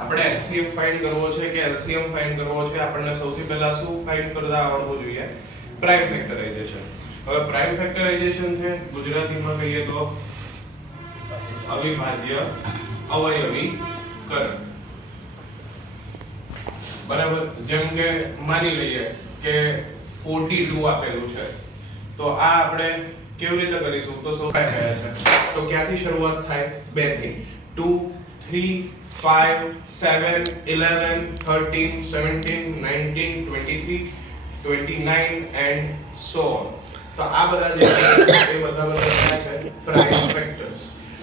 આપણે HCF find કરવો છે કે LCM ફાઇન્ડ કરવો છે, આપણને સૌથી પહેલા શું ફાઇન્ડ કરતા આવડવું જોઈએ? પ્રાઇમ ફેક્ટરાઇઝેશન. હવે પ્રાઇમ ફેક્ટરાઇઝેશન છે ગુજરાતીમાં કહીએ તો અવિભાજ્ય અવયવીકરણ. બરાબર. જેમ કે માની લઈએ કે 42 આપેલું છે, તો આ આપણે કેવી રીતે કરીશું? તો સૌથી કયા છે? તો ક્યાંથી શરૂઆત થાય? 2 થી. 2 3 5 7 11 13 17 19 23 29 and so on. તો આ બધા જે છે એ બધા છે પ્રાઇમ ફેક્ટર્સ.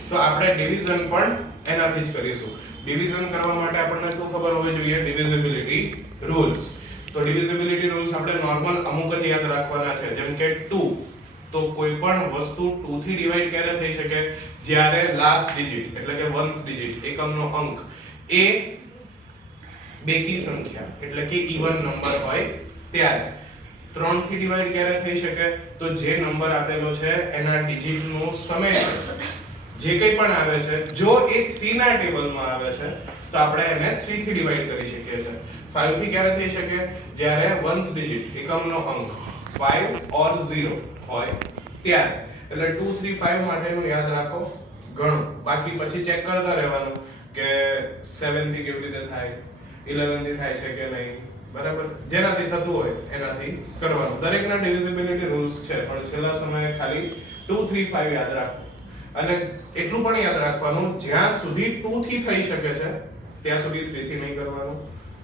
તો આપણે ડિવિઝન પણ એનાથી જ કરીશું. ડિવિઝન કરવા માટે આપણને શું ખબર હોવી જોઈએ? ડિવિઝિબિલિટી રૂલ્સ. તો ડિવિઝિબિલિટી રૂલ્સ આપણે નોર્મલ અમુક જ યાદ રાખવાના છે. જેમ કે 2, તો કોઈ પણ વસ્તુ 2 થી ડિવાઈડ ક્યારે થઈ શકે? જ્યારે લાસ્ટ ડિજિટ એટલે કે વન્સ ડિજિટ, એકમનો અંક એ બેકી સંખ્યા એટલે કે ઇવન નંબર હોય ત્યારે. 3 થી ડિવાઈડ ક્યારે થઈ શકે? તો જે નંબર આપેલો છે એના ડિજિટનો સમય જે કંઈ પણ આવે છે, જો એ 3 ના ટેબલમાં આવે છે તો આપણે એને 3 થી ડિવાઈડ કરી શકીએ છીએ. 5 થી ક્યારે થઈ શકે? જ્યારે વન્સ ડિજિટ એકમનો અંક 5 or 0 હોય ત્યારે. એટલે 2 3 5 માટેનું યાદ રાખો ઘણું. બાકી પછી ચેક કરતા રહેવાનું કે 7 થી કેવી રીતે થાય, 11 થી થાય છે કે નહીં. બરાબર. જેનાથી થતું હોય એનાથી કરવાનું. દરેકના ડિવિઝિબિલિટી રૂલ્સ છે, પણ છેલ્લા સમયે ખાલી 2 3 5 યાદ રાખો. અને એટલું પણ યાદ રાખવાનું, જ્યાં સુધી 2 થી થઈ શકે છે ત્યાં સુધી 3 થી નહીં કરવાનું,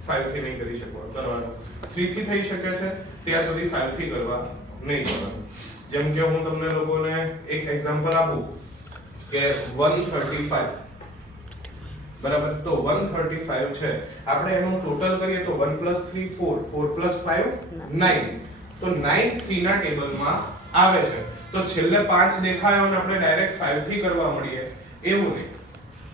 5 થી નહીં કરી કરવાનું. 3 થી થઈ શકે છે ત્યાં સુધી 5 થી કરવા નહીં કરવાનું. જેમ કે હું તમને લોકોને એક એક્ઝામ્પલ આપું કે 135. બરાબર. તો 135 છે, આપણે એનું ટોટલ કરીએ તો 1 + 3 4, 4 + 5 9. તો 9 3 ના ટેબલમાં આવે છે. તો છેલ્લે 5 દેખાયો અને આપણે ડાયરેક્ટ 5 થી કરવા મળીએ એવું નહીં.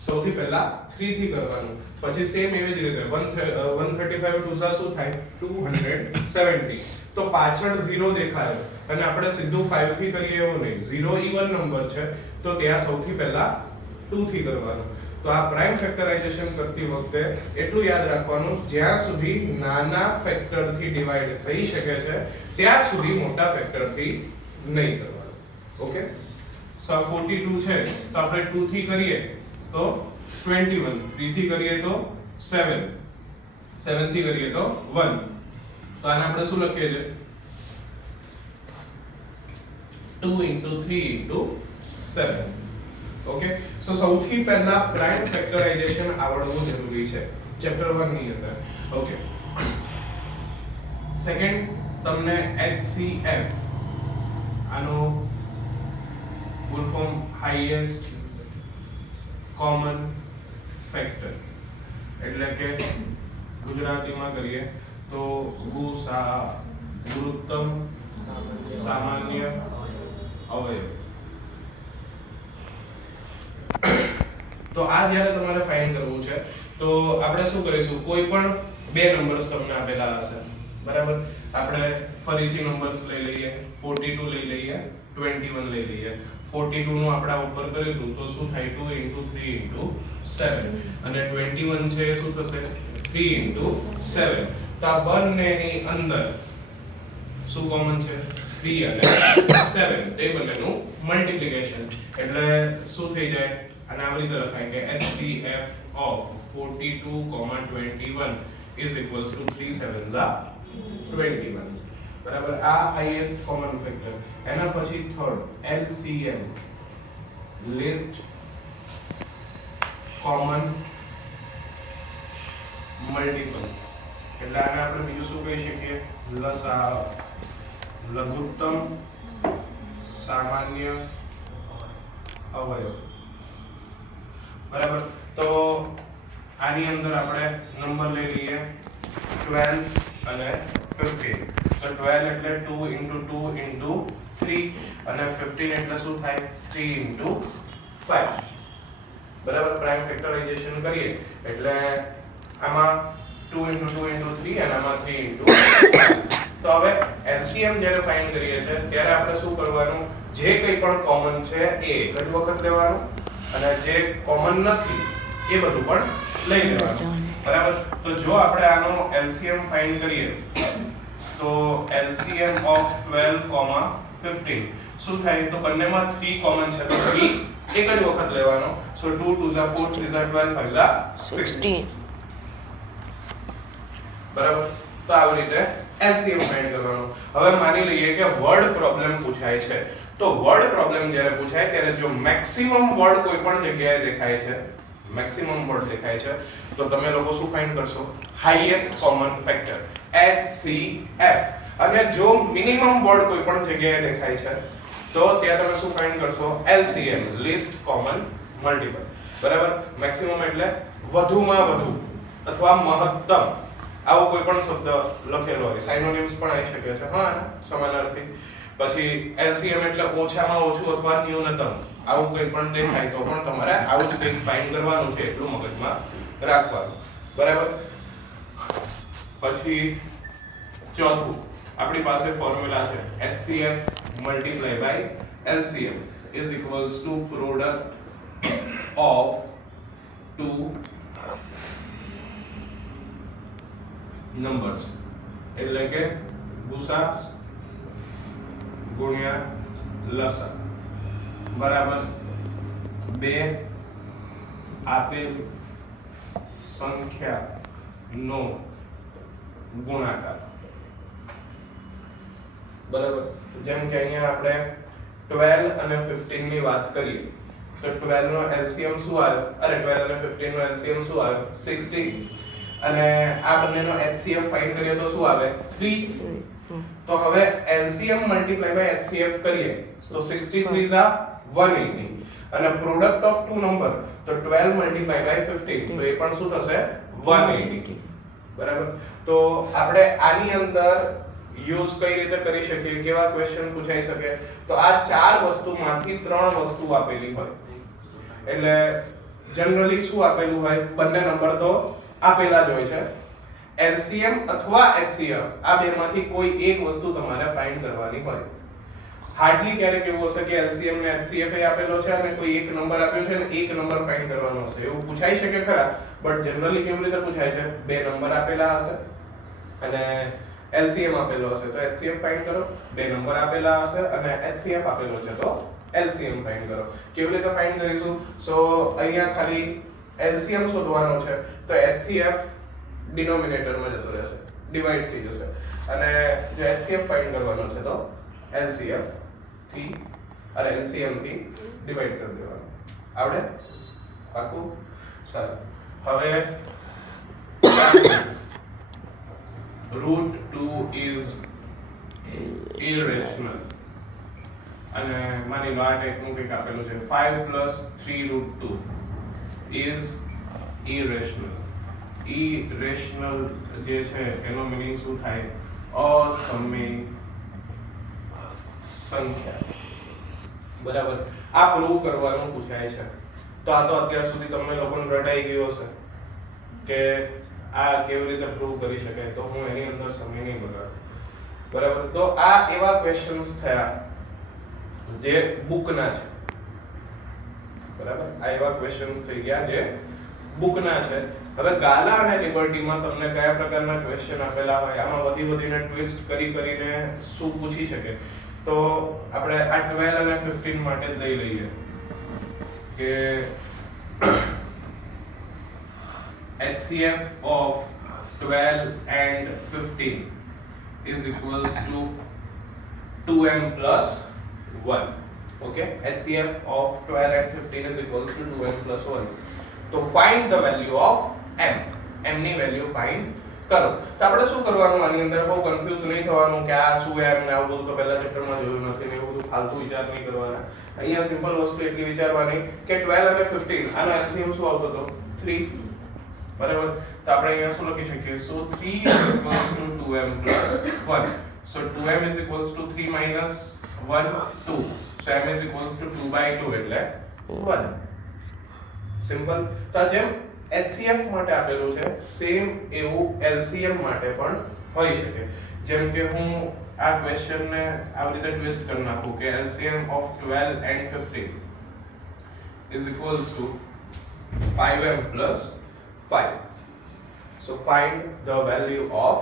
સૌથી પહેલા 3 થી કરવાનું. પછી સેમ એવી જ રીતે 135 ટુઝા શું થાય? 270. તો પાછળ 0 દેખાયો અને આપણે સીધું 5 થી કરીએ એવું નહીં. 0 ઇવન નંબર છે તો ત્યાં સૌથી પહેલા 2 થી કરવાનું. તો આ પ્રાઇમ ફેક્ટરાઇઝેશન કરતી વખતે એટલું યાદ રાખવાનું, જ્યાં સુધી નાના ફેક્ટર થી ડિવાઈડ થઈ શકે છે ત્યાં સુધી મોટા ફેક્ટર થી નહીં કરવાનું. ઓકે. સો 42 છે તો આપણે 2 થી કરીએ તો 21, 3 થી કરીએ તો 7, 7 થી કરીએ તો 1. તો આને આપણે શું લખીએ છીએ? 2 * 3 * 7. ઓકે. સો સૌથી પહેલા પ્રાઇમ ફેક્ટરાઇઝેશન આવડવું જરૂરી છે ચેપ્ટર 1 ની અંદર. ઓકે. સેકન્ડ, તમને HCF, આનો full form highest common factor, એટલે કે ગુજરાતીમાં કરીએ તો ગુરુત્તમ સામાન્ય અવયવ. તો આ જ્યારે તમારે ફાઇન્ડ કરવું છે તો આપણે શું કરીશું? કોઈ પણ બે નંબર્સ તમને આપેલા હશે. બરાબર. આપણે ફરીથી નંબર્સ લઈ લઈએ. 42 લઈ લઈએ, 21 લઈ લઈએ. 42 નું આપણે ઉપર કર્યું તો શું થાય? 2 * 3 * 7. અને 21 છે શું થશે? 3 * 7. તો આ બંનેની અંદર શું કોમન છે? 3 અને 7. તે બંનેનું મલ્ટીપ્લિકેશન. એટલે શું થઈ જાય? અને આવી રીતે લખાય કે HCF of 42, 21 is equals to 3 7s are 21. બરાબર. આ હાઈએસ્ટ કોમન ફેક્ટર. એના પછી third LCM, least common multiple. એટલે આને આપણે બીજું શું કહી શકીએ? લસા, લઘુત્તમ સામાન્ય અવયવ. બરાબર. તો આની અંદર આપણે નંબર લઈ લઈએ 12 અને 15. તો 12 એટલે 2 * 2 * 3 અને 15 એટલે શું થાય? 3 * 5. બરાબર. પ્રાઇમ ફેક્ટરાઇઝેશન કરીએ એટલે આમાં 2 * 2 * 3 અને આમાં 3 * 5. તો હવે LCM જ્યારે ફાઇન્ડ કરીએ છીએ ત્યારે આપણે શું કરવાનું? જે કંઈ પણ કોમન છે એ એક જ વખત લેવાનું, અને જે કોમન નથી એ બધું પણ લઈ લેવાનું, બરાબર. તો જો આપણે આનો LCM ફાઇન્ડ કરીએ તો LCM of 12, 15 શું થાય? તો બંનેમાં 3 કોમન છે તો 3 એક જ વખત લેવાનો. સો 2 2 4 3 12 5 16, બરાબર. તો આવી રીતે LCM ફાઇન્ડ કરવાનો. હવે માની લઈએ કે વર્ડ પ્રોબ્લેમ પૂછાય છે. તો વર્ડ પ્રોબ્લેમ જ્યારે પૂછાય ત્યારે જો મેક્સિમમ વર્ડ કોઈ પણ જગ્યાએ દેખાય છે, મેક્સિમમ વર્ડ દેખાય છે, તો તમે લોકો શું ફાઇન્ડ કરશો? Highest common factor HCF. અને જો મિનિમમ વર્ડ કોઈ પણ જગ્યાએ દેખાય છે તો ત્યાં તમે શું ફાઇન્ડ કરશો? LCM, લીસ્ટ કોમન મલ્ટીપલ, બરાબર. મેક્સિમમ એટલે વધુમાં વધુ અથવા મહત્તમ, આવો કોઈ પણ શબ્દ લખેલો હોય, સાઇનોનિમ્સ પણ આવી શકે છે, હા, સમાનાર્થી. પછી LCM એટલે ઓછામાં ઓછું અથવા ન્યૂનતમ, આવું કોઈ પણ દેખાય તો પણ તમારે આવું જ કંઈક ફાઇન્ડ કરવાનું છે, એટલું મગજમાં રાખવાનું, બરાબર. પછી ચોથું આપણી પાસે ફોર્મ્યુલા છે HCF multiply by LCM is equals to product of two numbers, એટલે કે ગુસા ગુણ્યા લસા બરાબર બે આપેલ સંખ્યાનો ગુણાકાર, બરાબર. જેમ કે અહીંયા આપણે 12 અને 15 ની વાત કરીએ તો 12 નો LCM શું આવે? અરે 12 અને 15 નો LCM શું આવે? 16. અને આ બંનેનો HCF ફાઇન્ડ કરીએ તો શું આવે? 3. તો હવે LCM મલ્ટીપ્લાય બાય HCF કરીએ તો 63 is 180 અને પ્રોડક્ટ ઓફ ટુ નંબર તો 12 મલ્ટીપ્લાય બાય 15 તો એ પણ શું થશે? 180, બરાબર. તો આપણે આની અંદર યુઝ કઈ રીતે કરી શકીએ, કેવા ક્વેશ્ચન પૂછાઈ શકે? તો આ ચાર વસ્તુમાંથી ત્રણ વસ્તુ આપેલી હોય એટલે જનરલી શું આપેલું હોય? બંને નંબર તો આપેલા જ હોય છે. LCM અથવા HCF આ બેમાંથી કોઈ એક વસ્તુ તમારે ફાઇન્ડ કરવાની હોય. હાર્ડલી ક્યારેક એવું હશે કે LCM ને HCF એ આપેલો છે અને કોઈ એક નંબર આપ્યો છે અને એક નંબર ફાઇન્ડ કરવાનો હશે, એવું પૂછાઈ શકે ખરા. બટ જનરલી કેવી રીતે પૂછાય છે? બે નંબર આપેલા હશે અને LCM આપેલો હશે તો HCF ફાઇન્ડ કરો, બે નંબર આપેલા હશે અને HCF આપેલો છે તો LCM ફાઇન્ડ કરો. કેવી રીતે ફાઇન્ડ કરીશું? સો અહીંયા ખાલી LCM શોધવાનો છે તો HCF ડિનોમિનેટરમાં જતો રહેશે, ડિવાઇડ થઈ જશે, અને જો HCF ફાઇન્ડ કરવાનો છે તો LCM થી ડિવાઇડ કરી દેવાનું. આવડે? પાકું? સારું. હવે √2 is irrational અને માની લો આ ટાઈપનું કંઈક આપેલું છે 5 + 3√2 is irrational. irrational જે છે એનો મીનિંગ શું થાય? અસમય સંખ્યા, બરાબર. આ પ્રૂવ કરવાનું પૂછાય છે. તો આ તો અત્યાર સુધી તમને લોકોને રટાઈ ગયું હશે કે આ કેવી રીતે પ્રૂવ કરી શકાય, તો હું એની અંદર સમય નહીં બગાડું, બરાબર. તો આ એવા ક્વેશ્ચન્સ થયા જે બુકના છે, બરાબર. આ એવા ક્વેશ્ચન્સ થઈ ગયા જે બુકના છે. હવે ગાલા અને લિબર્ટીમાં તમને કયા પ્રકારના ક્વેશ્ચન આપેલા હોય, આમાં વધીને ટ્વિસ્ટ કરીને શું પૂછી શકે, તો આપણે આ 12 અને 15 માટે જ લઈ લઈએ કે HCF of 12 and 15 is equals to 2m plus 1. Okay, HCF of 12 and 15 is equals to 2m plus 1. તો find the value of m. m ની વેલ્યુ ફાઇન્ડ કરો. તો આપણે શું કરવાનું? આની અંદર બહુ કન્ફ્યુઝ નહીં થવાનું કે આ શું એમ ને આવું બધું તો પહેલા ચેપ્ટરમાં જોયું નથી ને એવું બધું ફાલતુ વિચાર નહીં કરવાના. અહીંયા સિમ્પલ વસ્તુ એટલી વિચારવાની કે 12 અને 15 આનો LCM શું આવતો હતો? 3, બરાબર. તો આપણે અહીંયા શું લખી શકીએ? સો 3 is equals to 2m plus 1. So 2m is equals to 3 minus 1 2. So m is equals to 2/2 એટલે 1. સિમ્પલ. તો જેમ HCF માટે આપેલું છે સેમ એવું LCM માટે પણ હોઈ શકે. જેમ કે હું આ ક્વેશ્ચન ને આવી રીતે ટ્વિસ્ટ કરી નાખું કે LCM of 12 and 15 is equals to 5m plus 5. So find the value of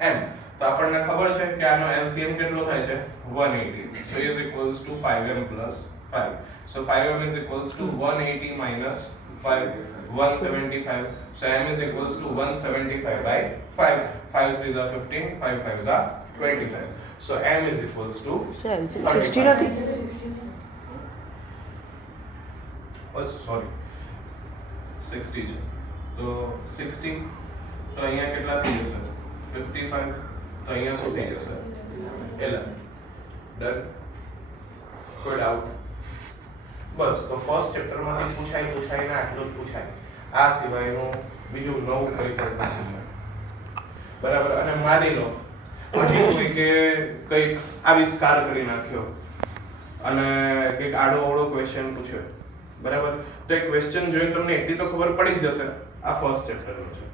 m. તો આપણને ખબર છે કે આનો LCM કેટલો થાય છે 180. So is equals to 5m plus 5. So 5m is equals to 180 minus 5, 175. So m is equals to 175 by 5. 5 3s are 15, 5 5s are 25. So m is equals to 60 નથી. Oh sorry, 60 છે. તો 60 તો અહીંયા કેટલા થઈ જશે 55. તો અહીંયા શું થઈ જશે 11. ડન. કોઈ ડાઉટ? બસ. તો ફર્સ્ટ ચેપ્ટર માંથી પૂછાઈને આટલું જ પૂછાય. આ સિવાયનું બીજું નવું કંઈ પણ નથી. બરાબર. અને માની લો પછી કોઈ કે કંઈક આવિષ્કાર કરી નાખ્યો અને કંઈક આડો અવળો ક્વેશ્ચન પૂછ્યો. બરાબર. તો એ ક્વેશ્ચન જોઈને તમને એટલી તો ખબર પડી જ જશે આ ફર્સ્ટ ચેપ્ટરનું છે.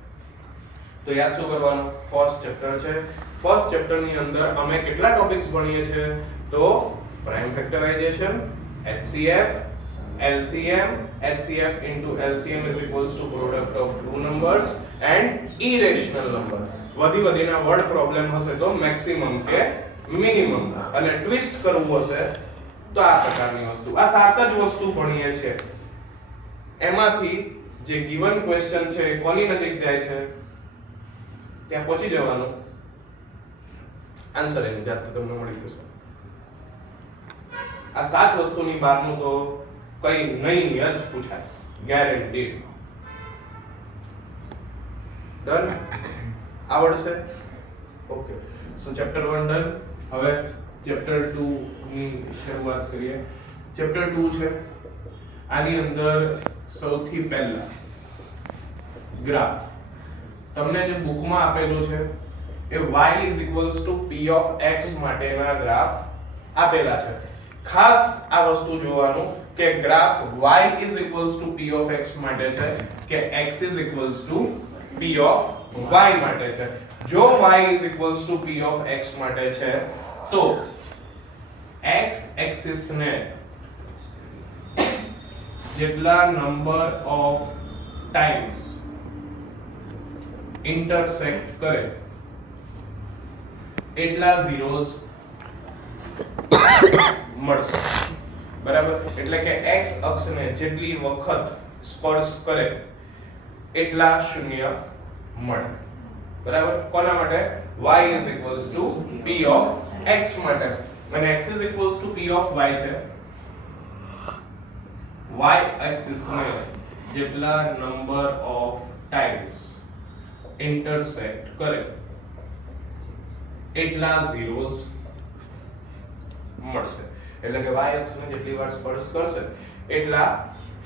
તો યાદ શું કરવાનું? ફર્સ્ટ ચેપ્ટર છે. ફર્સ્ટ ચેપ્ટર ની અંદર અમે કેટલા ટોપિક્સ ભણીએ છીએ? તો prime ફેક્ટરાઇઝેશન, HCF, LCM, HCF into LCM is equals to product of two numbers and irrational number. વધીના વર્ડ પ્રોબ્લેમ હશે તો મેક્સિમમ કે મિનિમમ, અને ટ્વિસ્ટ કરવું હશે તો આ પ્રકારની વસ્તુ. આ સાત જ વસ્તુ ભણીએ છીએ. એમાંથી જે ગિવન ક્વેશ્ચન છે એ કોની નજીક જાય છે ત્યાં પહોંચી જવાનું. આન્સર એની જાતે તમને મળી જશે. આ સાત વસ્તુની બહારનું તો કઈ નહીં જ પૂછાય, ગેરંટીડ. ડન? આવડશે? ઓકે. સો ચેપ્ટર 1 ડન. હવે ચેપ્ટર 2 ની શરૂઆત કરીએ. ચેપ્ટર 2 છે. આની અંદર સૌથી પહેલા ગ્રાફ. તમને જે બુકમાં આપેલું છે એ y is equals to p of x માટેના ગ્રાફ આપેલા છે. ખાસ આ વસ્તુ જોવાનું કે graph y is equals to p of x માટે છે કે x is equals to p of y માટે છે. જો y is equals to p of x માટે છે તો x axis ને જેટલા નંબર ઓફ ટાઈમ્સ ઇન્ટરસેક્ટ કરે એટલા ઝીરોઝ મળશે. બરાબર. એટલે કે x અક્ષને જેટલી વખત સ્પર્શ કરે એટલા શૂન્ય મળે. બરાબર. કોના માટે? y is equals to p of x માટે. અને x is equals to p of y છે. y axis ને જેટલા નંબર ઓફ ટાઈમ્સ ઇન્ટરસેક્ટ કરે એટલા ઝીરોઝ મળશે. એટલે કે y અક્ષને જેટલી વાર સ્પર્શ કરશે એટલા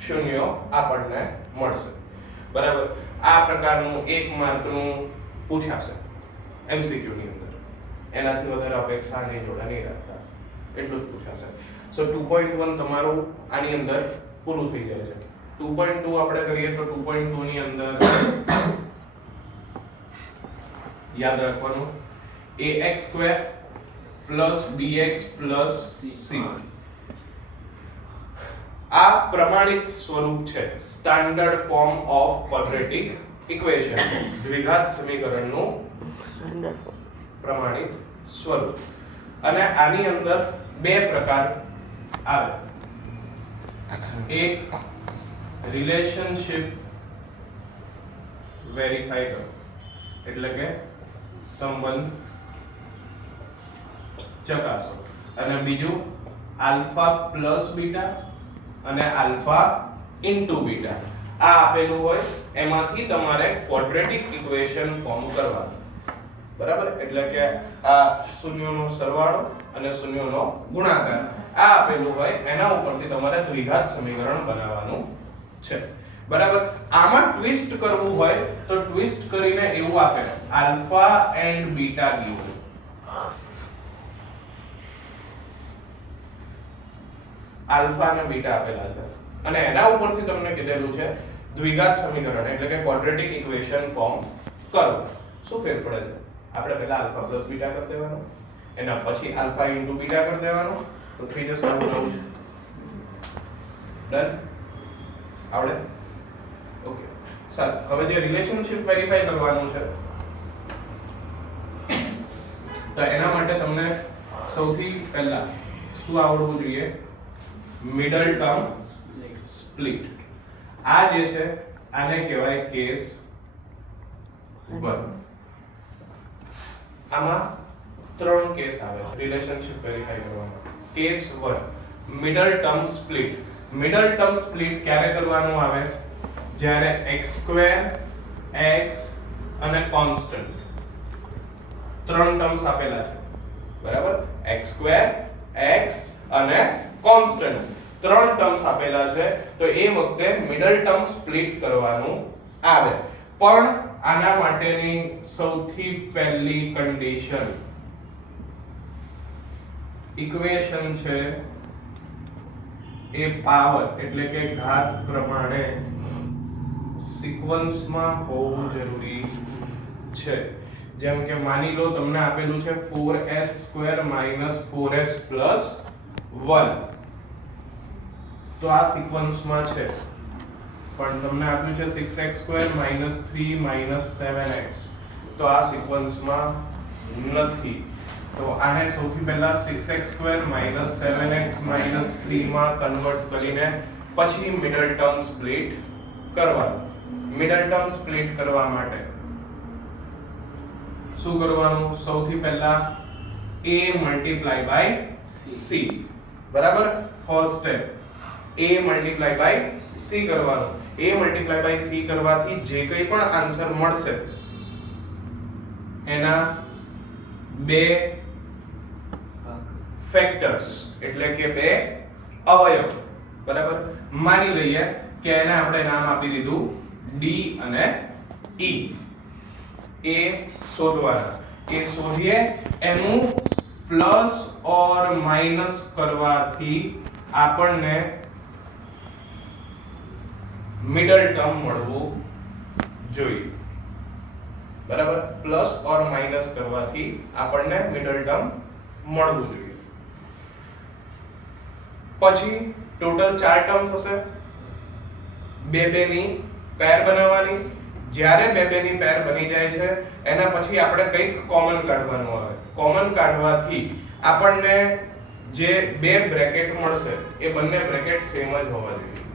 શૂન્યો આપણને મળશે. બરાબર. આ પ્રકારનું 1 માર્કનું પૂછાશે MCQ ની અંદર. એનાથી વધારે અપેક્ષા નહીં રાખતા, એટલું જ પૂછાશે. સો 2.1 તમારું આની અંદર પૂરું થઈ જાય છે. 2.2 આપણે કરીએ તો 2.2 ની અંદર યાદ રાખવાનું ax² plus bx plus c. આ પ્રમાણિત સ્વરૂપ છે, standard form of quadratic equation, દ્વિઘાત સમીકરણનું પ્રમાણિત સ્વરૂપ. અને આની અંદર બે પ્રકાર આવે. એક રિલેશનશિપ વેરીફાઈ કરો, એટલે કે સંબંધ ચકાસો. અને બીજું આલ્ફા પ્લસ બીટા અને આલ્ફા ઇન્ટુ બીટા. આ આપેલું હોય એમાંથી તમારે ક્વોડ્રેટિક ઇક્વેશન ફોર્મ કરવાનું. બરાબર. એટલે કે આ શૂન્યોનો સરવાળો અને શૂન્યોનો ગુણાકાર આ આપેલું હોય એના ઉપરથી તમારે દ્વિઘાત સમીકરણ બનાવવાનું છે. બરાબર. આમાં ટ્વિસ્ટ કરવું હોય તો ટ્વિસ્ટ કરીને એવું આપે alpha and beta given. Alpha અને બીટા આપેલા છે અને એના ઉપરથી તમને કીધેલું છે દ્વિઘાત સમીકરણ એટલે કે ક્વોડ્રેટિક ઇક્વેશન ફોર્મ કરો. શું ફેર પડે છે? આપણે પહેલા આલ્ફા પ્લસ બીટા કરી દેવાનો, એના પછી આલ્ફા ઇન્ટુ બીટા કરી દેવાનો, તો થઈ જશે આવું નવું છે. ડન? આવડે? ઓકે સર હવે જે રિલેશનશિપ વેરીફાઈ કરવાનું છે તો એના માટે તમને સૌથી પહેલા શું આવડવું જોઈએ મિડલ ટર્મ સ્પ્લિટ આ જે છે આને કહેવાય કેસ 1 આમાં ત્રણ કેસ આવે છે રિલેશનશિપ વેરીફાઈ કરવામાં case 1 middle term split middle term split ક્યારે કરવાનું આવે જ્યારે x2 x અને કોન્સ્ટન્ટ ત્રણ ટર્મ્સ આપેલા છે બરાબર x2 x અને કોન્સ્ટન્ટ ત્રણ ટર્મ્સ આપેલા છે તો એ વખતે મિડલ ટર્મ સ્પ્લિટ કરવાનું આવે પણ આના માટેની સૌથી પહેલી કન્ડિશન ઇક્વેશન છે એ પાવર એટલે કે ઘાત પ્રમાણે સિક્વન્સમાં હોવું જરૂરી છે જેમ કે માની લો તમને આપેલું છે 4s² - 4s + 1 તો આ સિક્વન્સમાં છે પણ તમને આપ્યું છે 6x² - 3 - 7x તો આ સિક્વન્સમાં નથી તો આને સૌથી પહેલા 6x² - 7x - 3 માં કન્વર્ટ કરીને પછી મિડલ ટર્મ સ્પ્લિટ કરવાનું મિડલ ટર્મ સ્પ્લિટ કરવા માટે શું કરવાનું સૌથી પહેલા a * c બરાબર ફર્સ્ટ સ્ટેપ a * c કરવાનું a * c કરવાથી જે કંઈ પણ આન્સર મળશે એના બે ફેક્ટર્સ એટલે કે બે અવયવ બરાબર માની લઈએ કે એને આપણે નામ આપી દીધું d અને e એ શોધવાના એ શોધીએ એનું પ્લસ ઓર માઈનસ કરવાથી આપણને મિડલ ટર્મ મળવું જોઈએ બરાબર પ્લસ ઓર માઈનસ કરવાથી આપણને મિડલ ટર્મ મળવું જોઈએ પછી ટોટલ 4 ટર્મ્સ હશે બે ની પેર બનાવવાની જ્યારે બે ની પેર બની જાય છે એના પછી આપણે કંઈક કોમન કાઢવાનું આવે કોમન કાઢવાથી આપણને જે બે બ્રેકેટ મળશે એ બંને બ્રેકેટ સેમ જ હોવા જોઈએ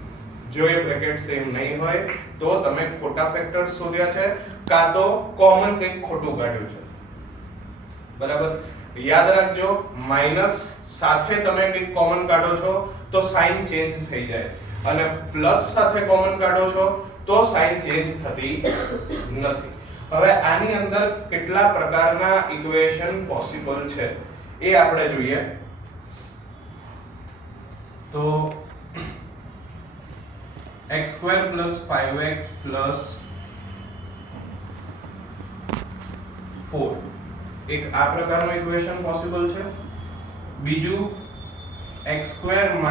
જો એ બ્રેકેટ સેમ નહીં હોય તો તમે ખોટા ફેક્ટર્સ શોધ્યા છે કાં તો કોમન કંઈક ખોટું કાઢ્યું છે બરાબર યાદ રાખજો માઈનસ સાથે તમે કંઈક કોમન કાઢો છો તો સાઇન ચેન્જ થઈ જાય અને પ્લસ સાથે કોમન કાઢો છો તો સાઇન ચેન્જ થતી નથી હવે આની અંદર કેટલા પ્રકારના ઇક્વેશન પોસિબલ છે એ આપણે જોઈએ તો x² + 5x + 4 એક આ પ્રકારનું ઇક્વેશન પોસિબલ છે બીજું x² -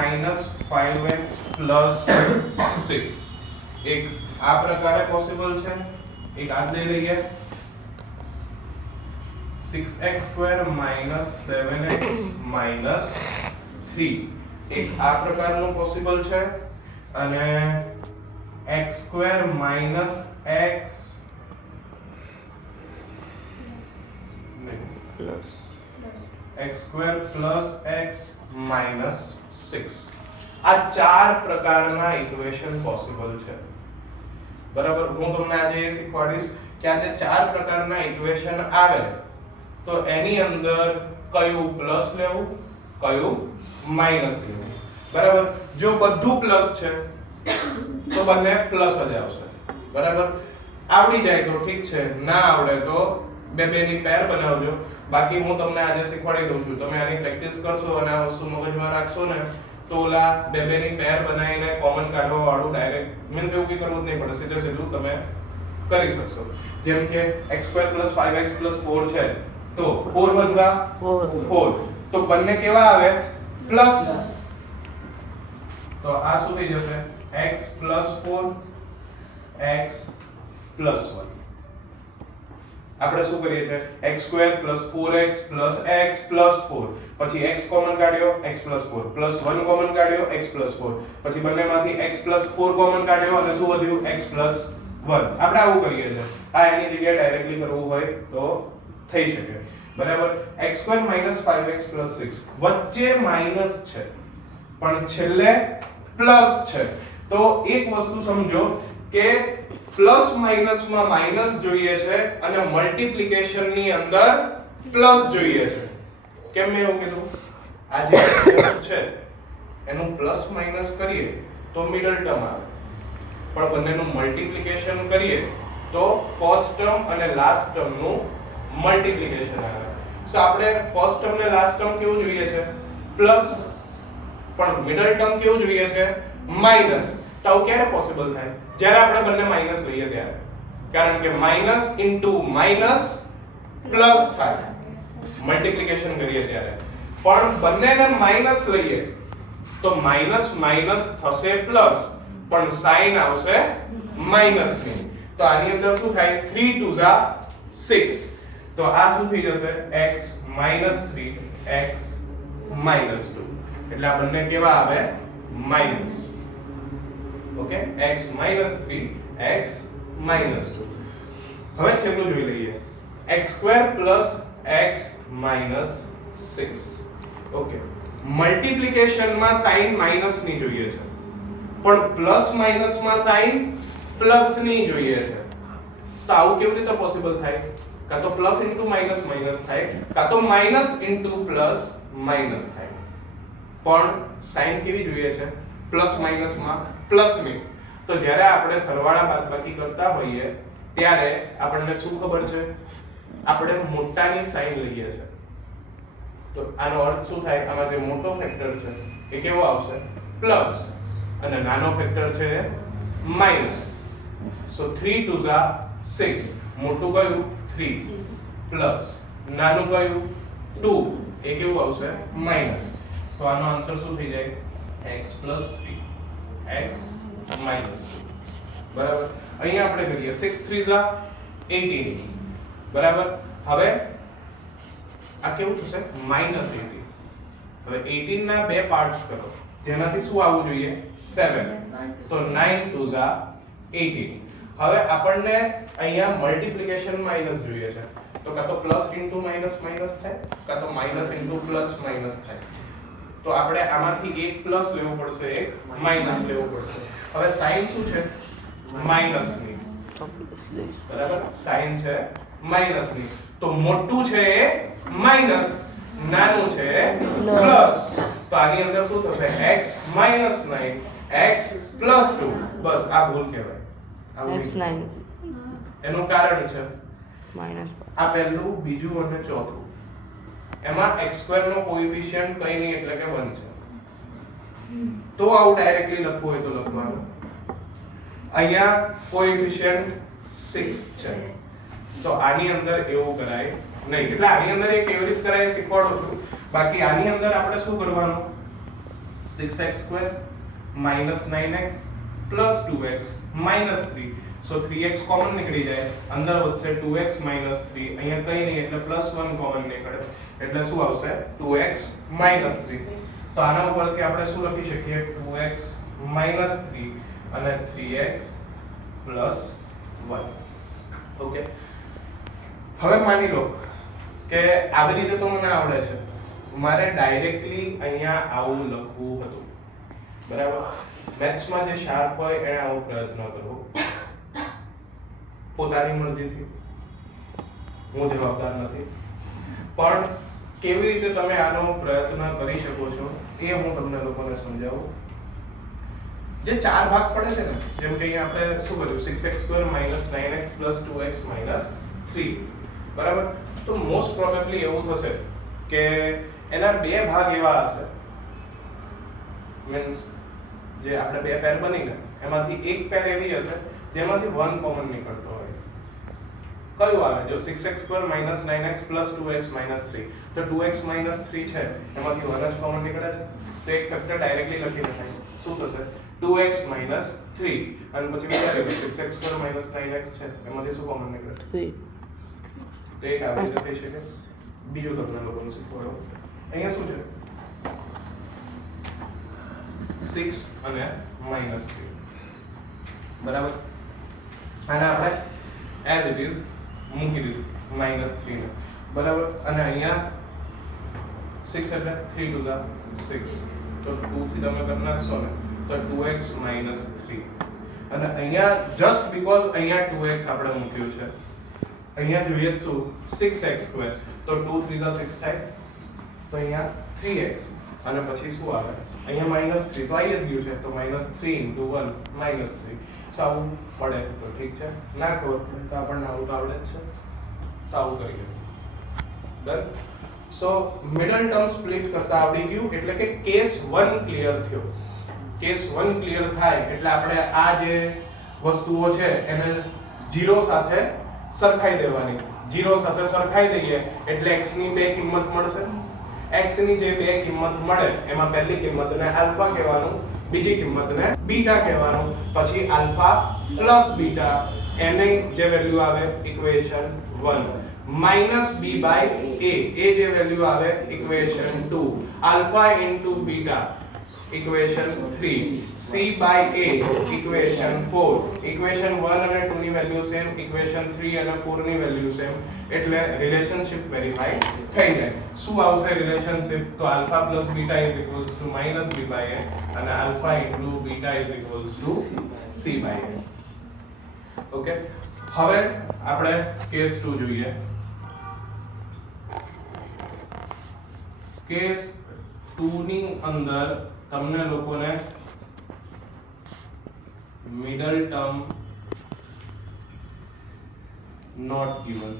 5x + 6 એક આ પ્રકારે પોસિબલ છે એક આ લઈ લઈએ 6x² - 7x - 3 એક આ પ્રકારનું પોસિબલ છે અને x² - x x² + x - 6 આ ચાર પ્રકારના ઇક્વેશન પોસિબલ છે બરાબર હું તમને આજે એ શીખવાડીશ કે આ જે ચાર પ્રકારના ઇક્વેશન આવે તો એની અંદર કયું પ્લસ લેવું કયું માઈનસ લેવું બરાબર જો બધું પ્લસ છે તો બંને પ્લસ જ આવશે બરાબર આવડી જાય તો ઠીક છે ના આવડે તો બે ની પેર બનાવજો બાકી હું તમને આજે શીખવાડી દઉં છું તમે આની પ્રેક્ટિસ કરશો અને આ વસ્તુ મગજમાં રાખશો ને તો ઓલા બે ની પેર બનાવીને કોમન કાઢવા વાળું ડાયરેક્ટ મીન્સ એવું કંઈ કરવું જ નહીં પડે સીધું તમે કરી શકશો જેમ કે x² + 5x + 4 છે તો 4 વત્તા 4 તો બંને કેવા આવે પ્લસ તો આ શું થઈ જશે x + 4 x + 1 આપણે શું કરીએ છે x² + 4x + x + 4 પછી x કોમન કાઢ્યો x + 4 + 1 કોમન કાઢ્યો x + 4 પછી બંનેમાંથી x + 4 કોમન કાઢ્યો અને શું વધ્યું x + 1 આપણે આવું કરીએ છે આ એની જગ્યાએ ડાયરેક્ટલી કરવું હોય તો થઈ શકે બરાબર x² - 5x + 6 વચ્ચે માઈનસ છે પણ છેલ્લે પ્લસ છે તો એક વસ્તુ સમજો કે પ્લસ માઈનસ માં માઈનસ જોઈએ છે અને મલ્ટીપ્લિકેશન ની અંદર પ્લસ જોઈએ છે કેમ મેં એવું કીધું આ જે છે એનું પ્લસ માઈનસ કરીએ તો મિડલ ટર્મ આવે પણ બંનેનું મલ્ટીપ્લિકેશન કરીએ તો ફર્સ્ટ ટર્મ અને લાસ્ટ ટર્મ નું મલ્ટીપ્લિકેશન આવે સો આપણે ફર્સ્ટ ટર્મ ને લાસ્ટ ટર્મ કેવું જોઈએ છે પ્લસ પણ મિડલ ટર્મ કેવું જોઈએ છે માઈનસ તો ક્યારે પોસિબલ થાય જ્યારે આપણે બંને માઈનસ લઈએ ત્યારે કારણ કે માઈનસ ઇન્ટુ માઈનસ પ્લસ થાય મલ્ટીપ્લિકેશન કરીએ ત્યારે પણ બંનેને માઈનસ લઈએ તો માઈનસ માઈનસ થશે પ્લસ પણ સાઈન આવશે માઈનસ ની તો આની અંદર શું થાય 3 2 6 તો આ શું થઈ જશે x - 3 x - 2 એટલે આ બંને કેવા આવે માઈનસ ઓકે x - 3 x - 2 હવે છેલ્લું જોઈ લઈએ x² + x - 6 ઓકે મલ્ટીપ્લિકેશન માં સાઈન માઈનસ ની જોઈએ છે પણ પ્લસ માઈનસ માં સાઈન પ્લસ ની જોઈએ છે તો આવું કેવી રીતે પોસિબલ થાય કાં તો પ્લસ ઇન્ટુ માઈનસ માઈનસ થાય કાં તો માઈનસ ઇન્ટુ પ્લસ માઈનસ થાય પણ સાઈન કેવી જોઈએ છે પ્લસ માઈનસ માં પ્લસ ની તો જ્યારે આપણે સરવાળા બાદબાકી કરતા હોઈએ ત્યારે આપણને શું ખબર છે આપણે મોટાની સાઈન લઈએ છે તો આનો અર્થ શું થાય આમાં જે મોટો ફેક્ટર છે એ કેવો આવશે પ્લસ અને નાનો ફેક્ટર છે માઈનસ સો 3 2 6 મોટું કયું 3 પ્લસ નાનું કયું 2 એ કેવું આવશે માઈનસ તો આનો આન્સર શું થઈ જાય x + 3 x - 2 બરાબર અહીંયા આપણે કરીએ 6 3 18 બરાબર હવે આ કેવું થશે -18 હવે 18 ના બે પાર્ટ્સ કરો જેનાથી શું આવવું જોઈએ 7 તો 9 2 18 હવે આપણને અહીંયા મલ્ટીપ્લિકેશન માઈનસ જોઈએ છે તો કાં તો પ્લસ ઇન્ટુ માઈનસ માઈનસ થાય કાં તો માઈનસ ઇન્ટુ પ્લસ માઈનસ થાય તો આપણે આમાંથી એક પ્લસ લેવું પડશે એક માઈનસ લેવું પડશે હવે સાઈન શું છે માઈનસ ની બરાબર સાઈન છે માઈનસ ની તો મોટું છે એ માઈનસ નાનું છે પ્લસ તો આની અંદર શું થશે x - 9 x + 2 બસ આ ભૂલ કહેવાય x 9 એનું કારણ છે માઈનસ આ પહેલું બીજું અને ચોથું એમાં x² નો કોએફિશિયન્ટ કઈ નહીં એટલે કે 1 છે તો આવું ડાયરેક્ટલી લખવું હોય તો લખવાનું અહીંયા કોએફિશિયન્ટ 6 છે તો આની અંદર એવું કરાય નહીં એટલે આની અંદર એ કેવી રીતે કરાય શીખવાડું છું બાકી આની અંદર આપણે શું કરવાનું 6x² - 9x + 2x - 3 સો 3x કોમન નીકળી જાય અંદર વધશે 2x - 3 અહીંયા કઈ નહીં એટલે +1 કોમન નીકળે એટલે શું આવશે 2x - 3 તો આના ઉપરથી આપણે શું લખી શકીએ 2x - 3 અને 3x + 1 ઓકે હવે માની લો કે આવી રીતે તો મને આવડે છે મારે ડાયરેક્ટલી અહીંયા આવું લખવું હતું બરાબર મેથ્સમાં જે શાર્પ હોય એને આવો પ્રયત્ન કરવો પોતાની મરજીથી હું જવાબદાર નથી પણ કેવી રીતે તમે આનો પ્રયત્ન કરી શકો છો એ હું તમને લોકોને સમજાવું જે ચાર ભાગ પડે છે ને જેમ કે અહીંયા આપણે શું કર્યું 6x² - 9x + 2x - 3 બરાબર તો મોસ્ટ પ્રોબેબલી એવું થશે કે એના બે ભાગ એવા હશે મીન્સ જે આપણે બે પેર બનીને એમાંથી એક પેર એવી હશે જેમાંથી 1 કોમન નીકળતો હોય કયું આવે જો 6x² - 9x + 2x - 3 તો 2x - 3 છે એમાંથી 1 જ કોમન નીકળે છે તો એક ફેક્ટર ડાયરેક્ટલી લખી શકાય શું થશે 2x - 3 અને પછી વિચારી લો 6x² - 9x છે એમાંથી શું કોમન નીકળે 3 તો એક આવી રીતે થઈ શકે. બીજું તમને લોકોને શીખવાડો. અહીંયા શું છે 6 અને -3 બરાબર. આને આપણે એઝ ઇટ ઇઝ મૂકી દીધું -3 ને બરાબર. અને અહીંયા 6 એટલે 3 2 6 તો 2 થી તમે કરી નાખશો ને તો 2x - 3 અને અહીંયા જસ્ટ બીકોઝ અહીંયા 2x આપણે મૂક્યું છે અહીંયા જોઈએ શું 6x² તો 2 3 6 થાય તો અહીંયા 3x અને પછી શું આવે અહીંયા -3 તો આવી જ ગયું છે તો -3 * 1 -3 સાવું પડે તો ઠીક છે ના ખબર પડે તો આપણને આવું તો આવડે જ છે તો આવું કરીએ ડન. સો મિડલ ટર્મ સ્પ્લિટ કરતા આવડી ગયું એટલે કે કેસ 1 ક્લિયર થયો. કેસ 1 ક્લિયર થાય એટલે આપણે આ જે વસ્તુઓ છે એને 0 સાથે સરખાઈ દેવાની. 0 સાથે સરખાઈ દઈએ એટલે x ની બે કિંમત મળશે. x ની જે બે કિંમત મળે એમાં પહેલી કિંમતને આલ્ફા કહેવાનું, બીજી કિંમતને બીટા કહેવાનું. પછી આલ્ફા પ્લસ બીટા એની જે વેલ્યુ આવે equation 1 minus b by a એ જે વેલ્યુ આવે equation 2 alpha into beta equation 3 c by a equation 4 equation 1 અને 2 ની વેલ્યુ સેમ, ઇક્વેશન 3 અને 4 ની વેલ્યુ સેમ એટલે રિલેશનશિપ વેરીફાઈ થઈ જાય. શું આવશે રિલેશનશિપ તો alpha plus beta is equals two minus b by a અને alpha into beta is equals two c by a. Okay હવે આપણે કેસ 2 જોઈએ. કેસ 2 ની અંદર તમને લોકોને middle term not given.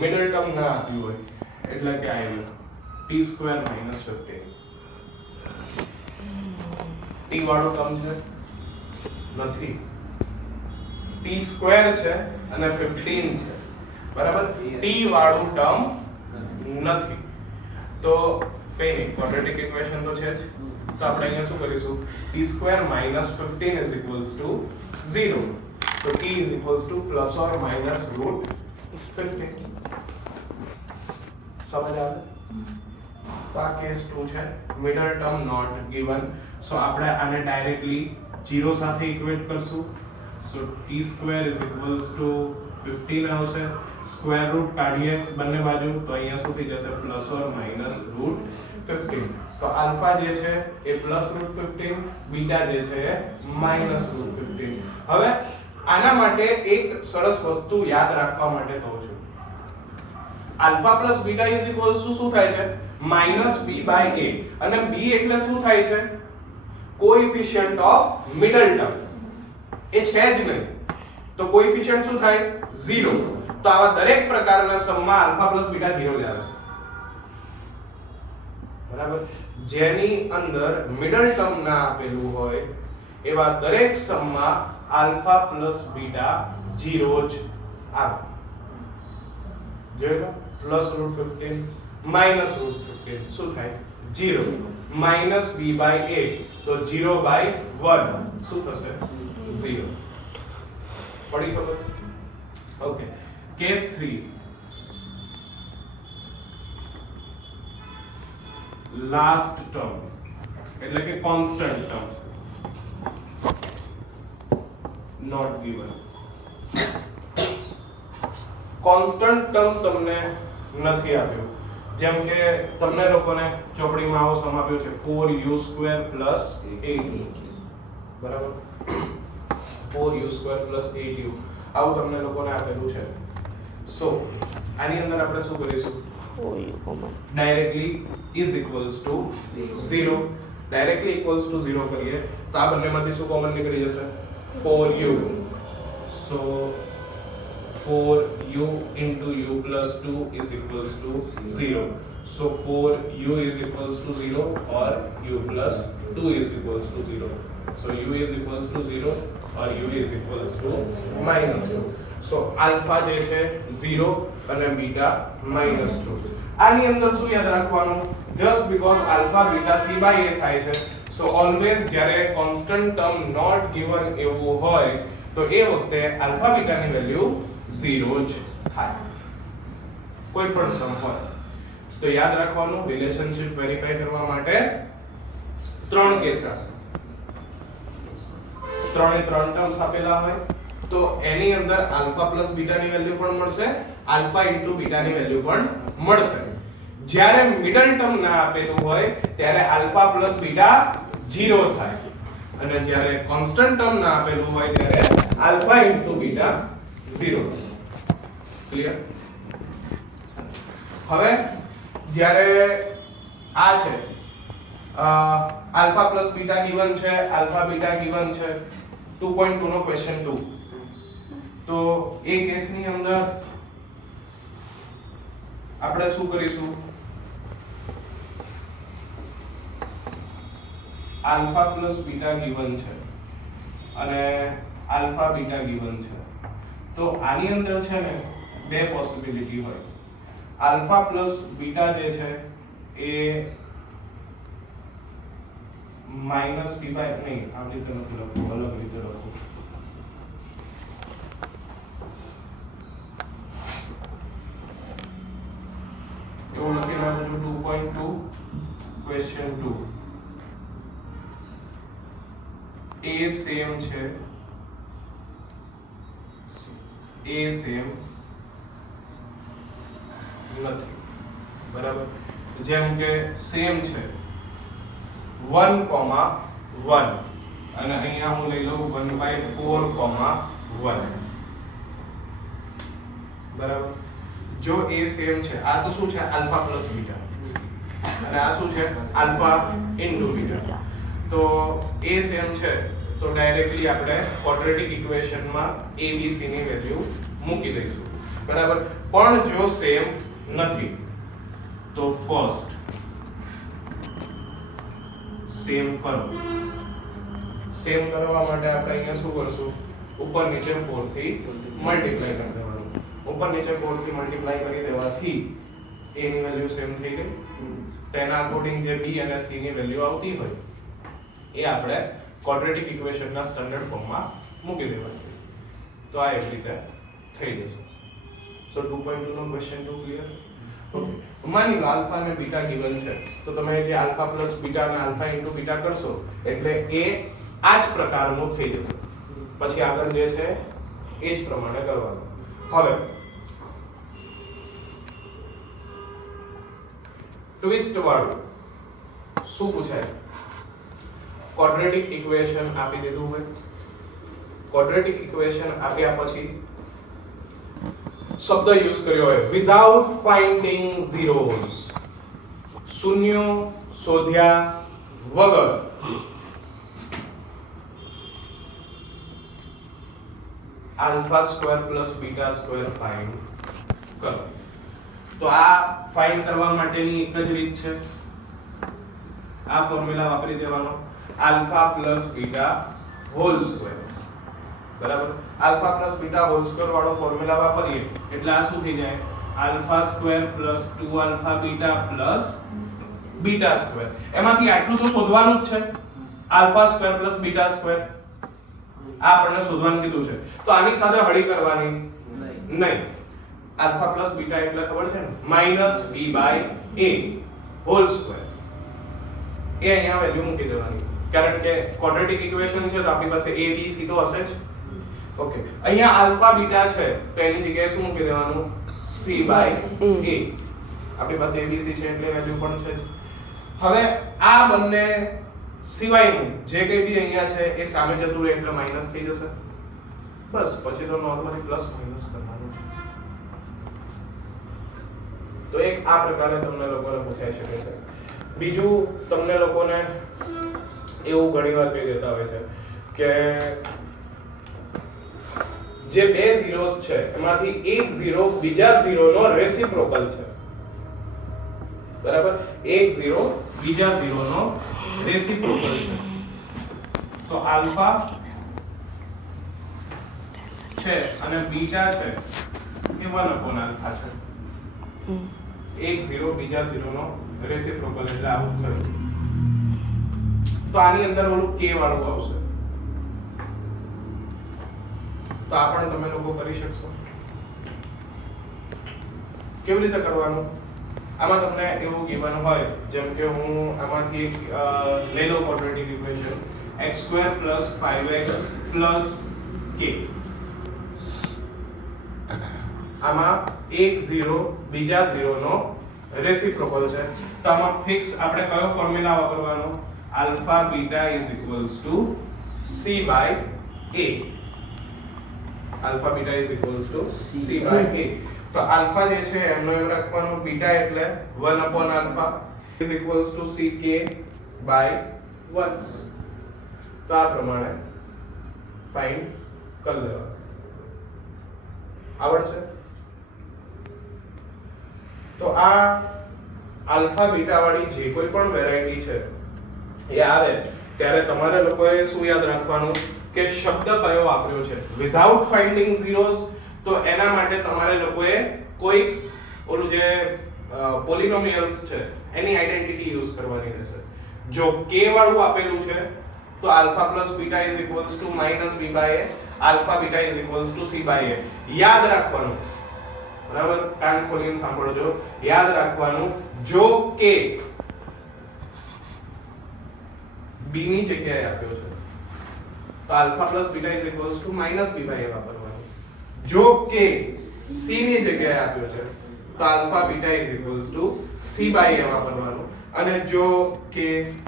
Middle term ના આપ્યું હોય એટલે કે આવ્યું t² - 15 t વાળો ટર્મ છે નથી, t² છે અને 15 છે બરાબર. t વાળું ટર્મ નથી તો કઈ નહીં, ક્વોડ્રેટિક ઇક્વેશન તો છે જ. તો આપણે અહીંયા શું કરીશું t² - 15 is equals to 0. so t is equals to plus or minus root 15. સમજ આવે? તો આ કેસ 2 છે, મિડલ ટર્મ નોટ ગિવન. સો આપણે આને ડાયરેક્ટલી 0 સાથે ઇક્વેટ કરશું. સો t² is equals to 15 આવશે. સ્ક્વેર રૂટ કાઢીએ બંને બાજુ તો અહીંયા શું થઈ જશે પ્લસ ઓર માઈનસ રૂટ 15. તો આલ્ફા જે છે એ પ્લસ રૂટ 15, બીટા જે છે એ માઈનસ રૂટ 15. હવે આના માટે એક સરસ વસ્તુ યાદ રાખવા માટે કહું છું. Alpha plus beta is equals two શું થાય છે માઈનસ b બાય a અને b એટલે શું થાય છે કોએફિશિયન્ટ ઓફ મિડલ ટર્મ. એ છે જ નહીં તો કોએફિશિયન્ટ શું થાય 0. તો આવા દરેક પ્રકારના સમમાં આલ્ફા પ્લસ બીટા 0 જ આવે બરાબર. જેની અંદર મિડલ ટર્મ ના આપેલું હોય એવા દરેક સમમાં આલ્ફા પ્લસ બીટા 0 જ આવે. જોયો પ્લસ રૂટ 15 માઈનસ રૂટ 15 શું થાય 0 માઈનસ b બાય a તો 0 બાય 1 શું થશે 0. પડી ખબર? ઓકે. કેસ 3 લાસ્ટ ટર્મ એટલે કે constant term not given. Constant term તમને નથી આપ્યો. જેમ કે તમને લોકોને ચોપડીમાં આવો સમ આપ્યો છે 4u² + 8u બરાબર. 4u² + 8u આવું તમને લોકોને આપેલું છે. સો આની અંદર આપણે શું કરીશું directly is equals two 0. Directly equals to 0 કરીએ તો આ બંનેમાંથી શું કોમન નીકળી જશે 4u. So 4u into u plus 2 is equals to 0. So 4u is equals to 0 or u plus 2 is equals to 0. So u is equals to 0 or u is equals to -2. So alpha જે છે 0 અને beta -2. આની અંદર શું યાદ રાખવાનું just because alpha beta c by a થાય છે. So always જ્યારે constant term not given એવું હોય તો એ વખતે આલ્ફા બીટાની વેલ્યુ 0 જ થાય, કોઈ પણ સમ હોય તો. યાદ રાખવાનું, રિલેશનશિપ વેરીફાઈ કરવા માટે 3 કેસ આપે, 3 ટર્મ્સ આપેલા હોય તો એની અંદર આલ્ફા પ્લસ બીટાની વેલ્યુ પણ મળશે, આલ્ફા ઇન્ટુ બીટાની વેલ્યુ પણ મળશે. જ્યારે મિડલ ટર્મ ના આપેલું હોય ત્યારે આલ્ફા પ્લસ બીટા 0 થાય, અને જ્યારે કોન્સ્ટન્ટ ટર્મ ના આપેલું હોય ત્યારે આલ્ફા ઇન્ટુ બીટા 0. ક્લિયર? હવે જ્યારે આ છે આલ્ફા પ્લસ બીટા ગિવન છે, આલ્ફા બીટા ગિવન છે, 2.2 નો ક્વેશ્ચન 2, તો એ કેસની અંદર આપણે શું કરીશું? આલ્ફા પ્લસ બીટા ગિવન છે અને આલ્ફા બીટા ગિવન છે, તો આની અંદર છે ને બે પોસિબિલિટી હોય. આલ્ફા પ્લસ બીટા જે છે એ માઈનસ b બાય, નહીં આ રીતે નથી લખવું, અલગ રીતે લખવું. એવું લખી નાખું 2.2 ક્વેશ્ચન 2. એ સેમ છે, એ સેમ નથી, બરાબર? જેમ કે સેમ છે 1,1 અને અહીંયા હું લઈ લઉં 1/4,1, બરાબર? જો એ સેમ છે, આ તો શું છે? આલ્ફા પ્લસ બીટા, અને આ શું છે? Alpha into beta. તો એ સેમ છે તો ડાયરેક્ટલી આપણે ક્વોડ્રેટિક ઇક્વેશનમાં abc ની વેલ્યુ મૂકી દઈશું, બરાબર? પણ જો સેમ નથી તો ફર્સ્ટ સેમ કરો. સેમ કરવા માટે આપણે અહીંયા શું કરશું? ઉપર નીચે 4 થી મલ્ટીપ્લાય કરી દેવાનું. ઉપર નીચે 4 થી મલ્ટીપ્લાય કરી દેવાથી a ની વેલ્યુ સેમ થઈ ગઈ. તેના અકોર્ડિંગ જે b અને c ની વેલ્યુ આવતી હોય એ આપણે ક્વોડ્રેટિક ઇક્વેશનના સ્ટાન્ડર્ડ ફોર્મમાં મૂકી દેવાની. તો આ એક રીતે થઈ જશે. સો 2.2 નો ક્વેશ્ચન 2 ક્લિયર? ઓકે, માની લો આલ્ફા અને બીટા ગિવન છે, તો તમે જે આલ્ફા પ્લસ બીટા અને આલ્ફા ઇન્ટુ બીટા કરશો એટલે એ આ જ પ્રકારનું થઈ જશે. પછી આગળ જે છે એ જ પ્રમાણે કરવાનું. હવે ટ્વિસ્ટ વાળું શું પૂછાય? ક્વોડ્રેટિક ઇક્વેશન આપી દીધું હોય, ક્વોડ્રેટિક ઇક્વેશન આપ્યા પછી શબ્દ યુઝ કર્યો હોય વિધાઉટ ફાઇન્ડિંગ ઝીરોઝ, શૂન્યો શોધ્યા વગર alpha square plus beta square find કરો. તો આ ફાઇન્ડ કરવા માટેની એક જ રીત છે, આ ફોર્મ્યુલા વાપરી દેવાનો, alpha plus beta whole square, બરાબર? Alpha plus beta whole square વાળો ફોર્મ્યુલા વાપરીએ એટલે આ શું થઈ જાય? Alpha square plus 2 alpha beta plus beta square. એમાંથી આટલું તો શોધવાનું જ છે, alpha square plus beta square. આ આપણને શોધવાનું કીધું છે, તો આની સાથે હળી કરવાની નહીં. આલ્ફા પ્લસ બીટા એટલે ખબર છે ને, minus b by a whole square. એ અહીંયા વેલ્યુ મૂકી દેવાની, કારણ કે ક્વોડ્રેટિક ઇક્વેશન છે તો આપણી પાસે a b c તો હશે જ. ઓકે, અહીંયા આલ્ફા બીટા છે તો એની જગ્યાએ શું મૂકી દેવાનું? c by a. આપણી પાસે a b c છે એટલે વેલ્યુ પણ છે જ. હવે આ બંને સિવાયનું જે કંઈ બી અહીંયા છે એ સામે જતું રહે એટલે માઈનસ થઈ જશે. બસ પછી તો નોર્મલી પ્લસ માઈનસ કરવાનું. તો એક આ પ્રકારે તમને લોકોને પૂછાઈ શકે છે. બીજું તમને લોકોને એવું ઘણીવાર કહી દેતા હોય છે કે જે બે ઝીરોસ છે એમાંથી એક ઝીરો બીજા ઝીરોનો રેસિપ્રોકલ છે, બરાબર? એક ઝીરો બીજા ઝીરોનો રેસિપ્રોકલ છે. તો આલ્ફા છે અને બીટા છે એ 1/આલ્ફા છે. એક ઝીરો બીજા ઝીરોનો રેસિપ્રોકલ એટલે આવું થયું. તો આની અંદર ઓલું k વાળું આવશે. તો આ પણ તમે લોકો કરી શકશો. કેવી રીતે કરવાનું? આમાં તમને એવું કહેવાનું હોય જેમ કે હું આમાંથી લઈ લઉં quadratic equation x² + 5x + k. આમાં એક 0 બીજા 0 નો રેસિપ્રોકલ છે. તો આમાં ફિક્સ આપણે કયો ફોર્મ્યુલા વાપરવાનો? Alpha beta = c/a. Alpha beta = c/a. તો આલ્ફા જે છે એમનો એમ રાખવાનો, બીટા એટલે 1/α = ck/1. તો આ પ્રમાણે ફાઇન્ડ કરી લેવાનું. આવડશે? તો આ આલ્ફા બીટા વાળી જે કોઈ પણ વેરાયટી છે એ આવે ત્યારે તમારે લોકોએ શું યાદ રાખવાનું કે શબ્દ કયો વાપર્યો છે. વિધાઉટ ફાઇન્ડિંગ ઝીરોઝ તો એના માટે તમારે લોકોએ કોઈ ઓલું જે પોલિનોમિયલ્સ છે એની આઈડેન્ટિટી યુઝ કરવાની રહેશે. જો k વાળું આપેલું છે તો alpha + beta = -b/a, alpha beta = c/a. યાદ રાખવાનું, બરાબર? કાન ખોલીને સાંભળજો. યાદ રાખવાનું, જો k b ની જગ્યાએ આપ્યો છે તો આલ્ફા + બીટા = -b/a વાપરવાનું. જો k c ની જગ્યાએ આપ્યો છે તો આલ્ફા બીટા = c/a વાપરવાનું. અને જો k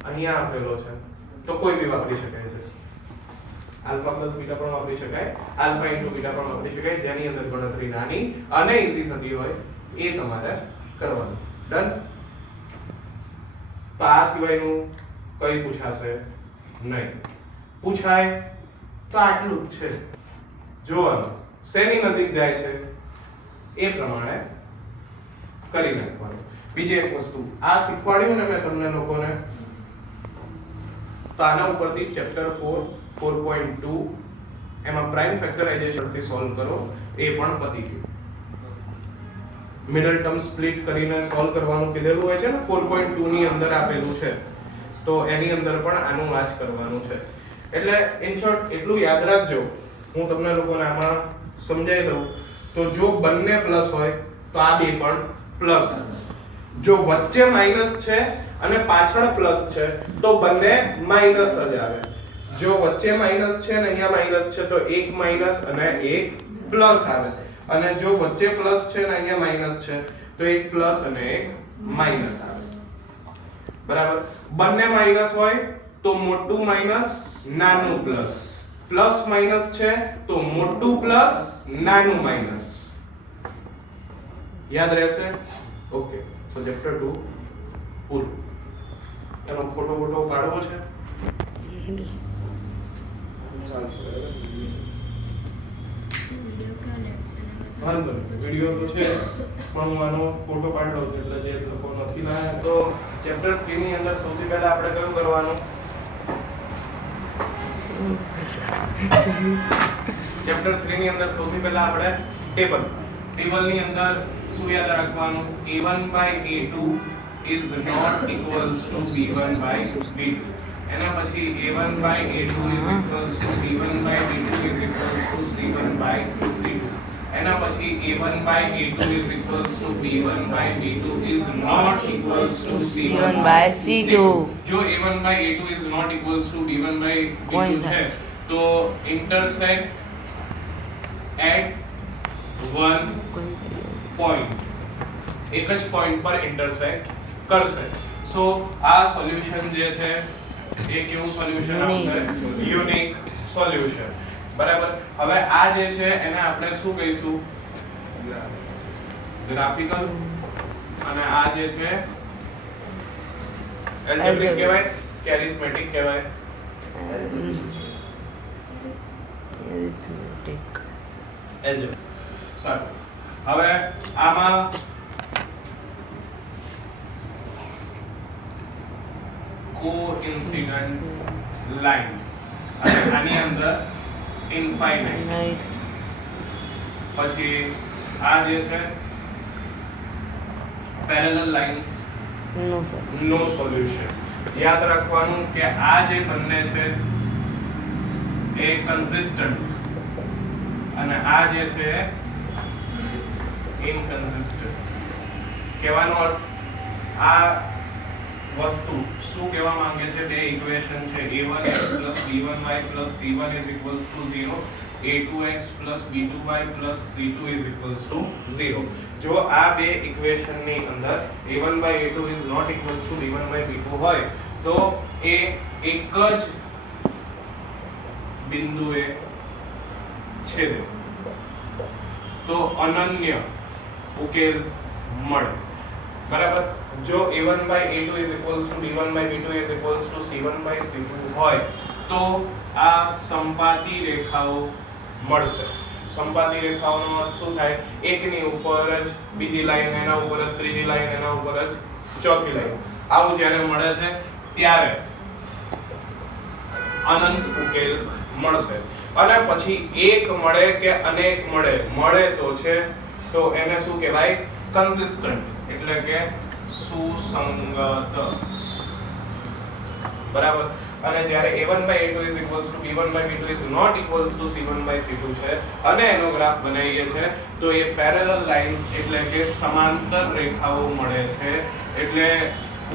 અહીંયા આપેલો છે તો કોઈ બી વાપરી શકાય છે. આલ્ફા + બીટા પણ વાપરી શકાય, આલ્ફા * બીટા પણ વાપરી શકાય. જેની અંદર ગણતરી નાની અને ઈઝી થતી હોય એ તમારે કરવાનું. ડન? તો આ સિવાયનું કઈ પૂછાશે નહીં. પૂછાય તો આટલું જ છે. જોવાનું શેની નજીક જાય છે એ પ્રમાણે કરી નાખવાનું. બીજી એક વસ્તુ આ શીખવાડ્યું ને મેં તમને લોકોને, તો આના ઉપરથી ચેપ્ટર 4 4.2 એમાં પ્રાઇમ ફેક્ટરાઇઝેશન થી સોલ્વ કરો, એ પણ પતી ગયું. મિડલ ટર્મ સ્પ્લિટ કરીને સોલ્વ કરવાનું કીધેલું હોય છે ને, 4.2 ની અંદર આપેલું છે. તો એની અંદર પણ આનું આ જ કરવાનું છે. એટલે ઇન શોર્ટ એટલું યાદ રાખજો, હું તમને લોકોને આમાં સમજાવી દઉં. તો જો બંને પ્લસ હોય તો આ બે પણ પ્લસ. જો વચ્ચે માઈનસ છે અને પાછળ પ્લસ છે તો બંને માઈનસ જ આવે. જો વચ્ચે માઈનસ છે ને અહીંયા માઈનસ છે તો એક માઈનસ અને એક પ્લસ આવે. અને જો વચ્ચે પ્લસ છે ને અહીંયા માઈનસ છે તો એક પ્લસ અને એક માઈનસ આવે. બરાબર? બંને માઈનસ હોય તો મોટું માઈનસ નાનું પ્લસ, પ્લસ માઈનસ છે તો મોટું પ્લસ નાનું માઈનસ. યાદ રહેશે? ઓકે. સો ચેપ્ટર 2 પૂરું. એનો ફોટો કાઢવો છે? વાંધો નહીં, વિડિયો તો છે પણ હું આનો ફોટો પાડી લઉં છું એટલે જે લોકો નથી લાયા. તો ચેપ્ટર 3 ની અંદર સૌથી પહેલા આપણે કયું કરવાનું? ચેપ્ટર 3 ની અંદર સૌથી પહેલા આપણે ટેબલ. ટેબલની અંદર શું યાદ રાખવાનું? a1/a2 is not equals to b1/b2. એના પછી a1/a2 is equals to b1/b2 is equals to c1/c2. એના પછી a1/a2 is equals to b1/b2 is not equals to c1/c2. જો a1/a2 is not equals to b1/b2 है तो intersect at one point, એક જ point પર ઇન્ટરસેક્ટ કરશે. સો આ સોલ્યુશન જે છે એ કેવું સોલ્યુશન આવશે? Unique solution. બરાબર? હવે આ જે છે એને આપણે શું કહીશું? ગ્રાફિકલ. અને આ જે છે એલ્જેબ્રિક કહેવાય કે એરિથમેટિક કહેવાય? એલ્જેબ્રિક. સારું. હવે આમાં કોઇન્સિડન્ટ લાઇન્સ અને આની અંદર ઇનફાઇનાઇટ. પછી આ જે છે પેરેલલ લાઇન્સ, નો સોલ્યુશન. યાદ રાખવાનું કે આ જે બંને છે એ કન્સિસ્ટન્ટ અને આ જે છે ઇનકન્સિસ્ટન્ટ. કહેવાનો અર્થ આ વસ્તુ શું કહેવા માંગે છે? બે ઇક્વેશન છે a1x b1y c1 0, a2x b2y c2 0. જો આ બે ઇક્વેશન ની અંદર a1/a2 is not equal to b1/b2 હોય તો એ એક જ બિંદુએ છેદે તો અનન્ય ઉકેલ મળે. બરાબર. જો a1/a2 is equals to b1/b2 is equals to c1/c2 હોય તો આ સંપાતી રેખાઓ મળશે. સંપાતી રેખાઓનો અર્થ શું થાય? એકની ઉપર જ બીજી લાઈન, એના ઉપર જ ત્રીજી લાઈન, એના ઉપર જ ચોથી લાઈન. આવું જ્યારે મળે છે ત્યારે અનંત ઉકેલ મળશે. અને પછી એક મળે કે અનેક મળે તો છે તો એને શું કહેવાય? કન્સિસ્ટન્ટ, એટલે કે સુસંગત. બરાબર. અને જ્યારે a1/a2 is equals to b1/b2 is not equals to c1/c2 છે અને એનો ગ્રાફ બનાવીએ છે તો એ પેરેલલ લાઇન્સ એટલે કે સમાંતર રેખાઓ મળે છે, એટલે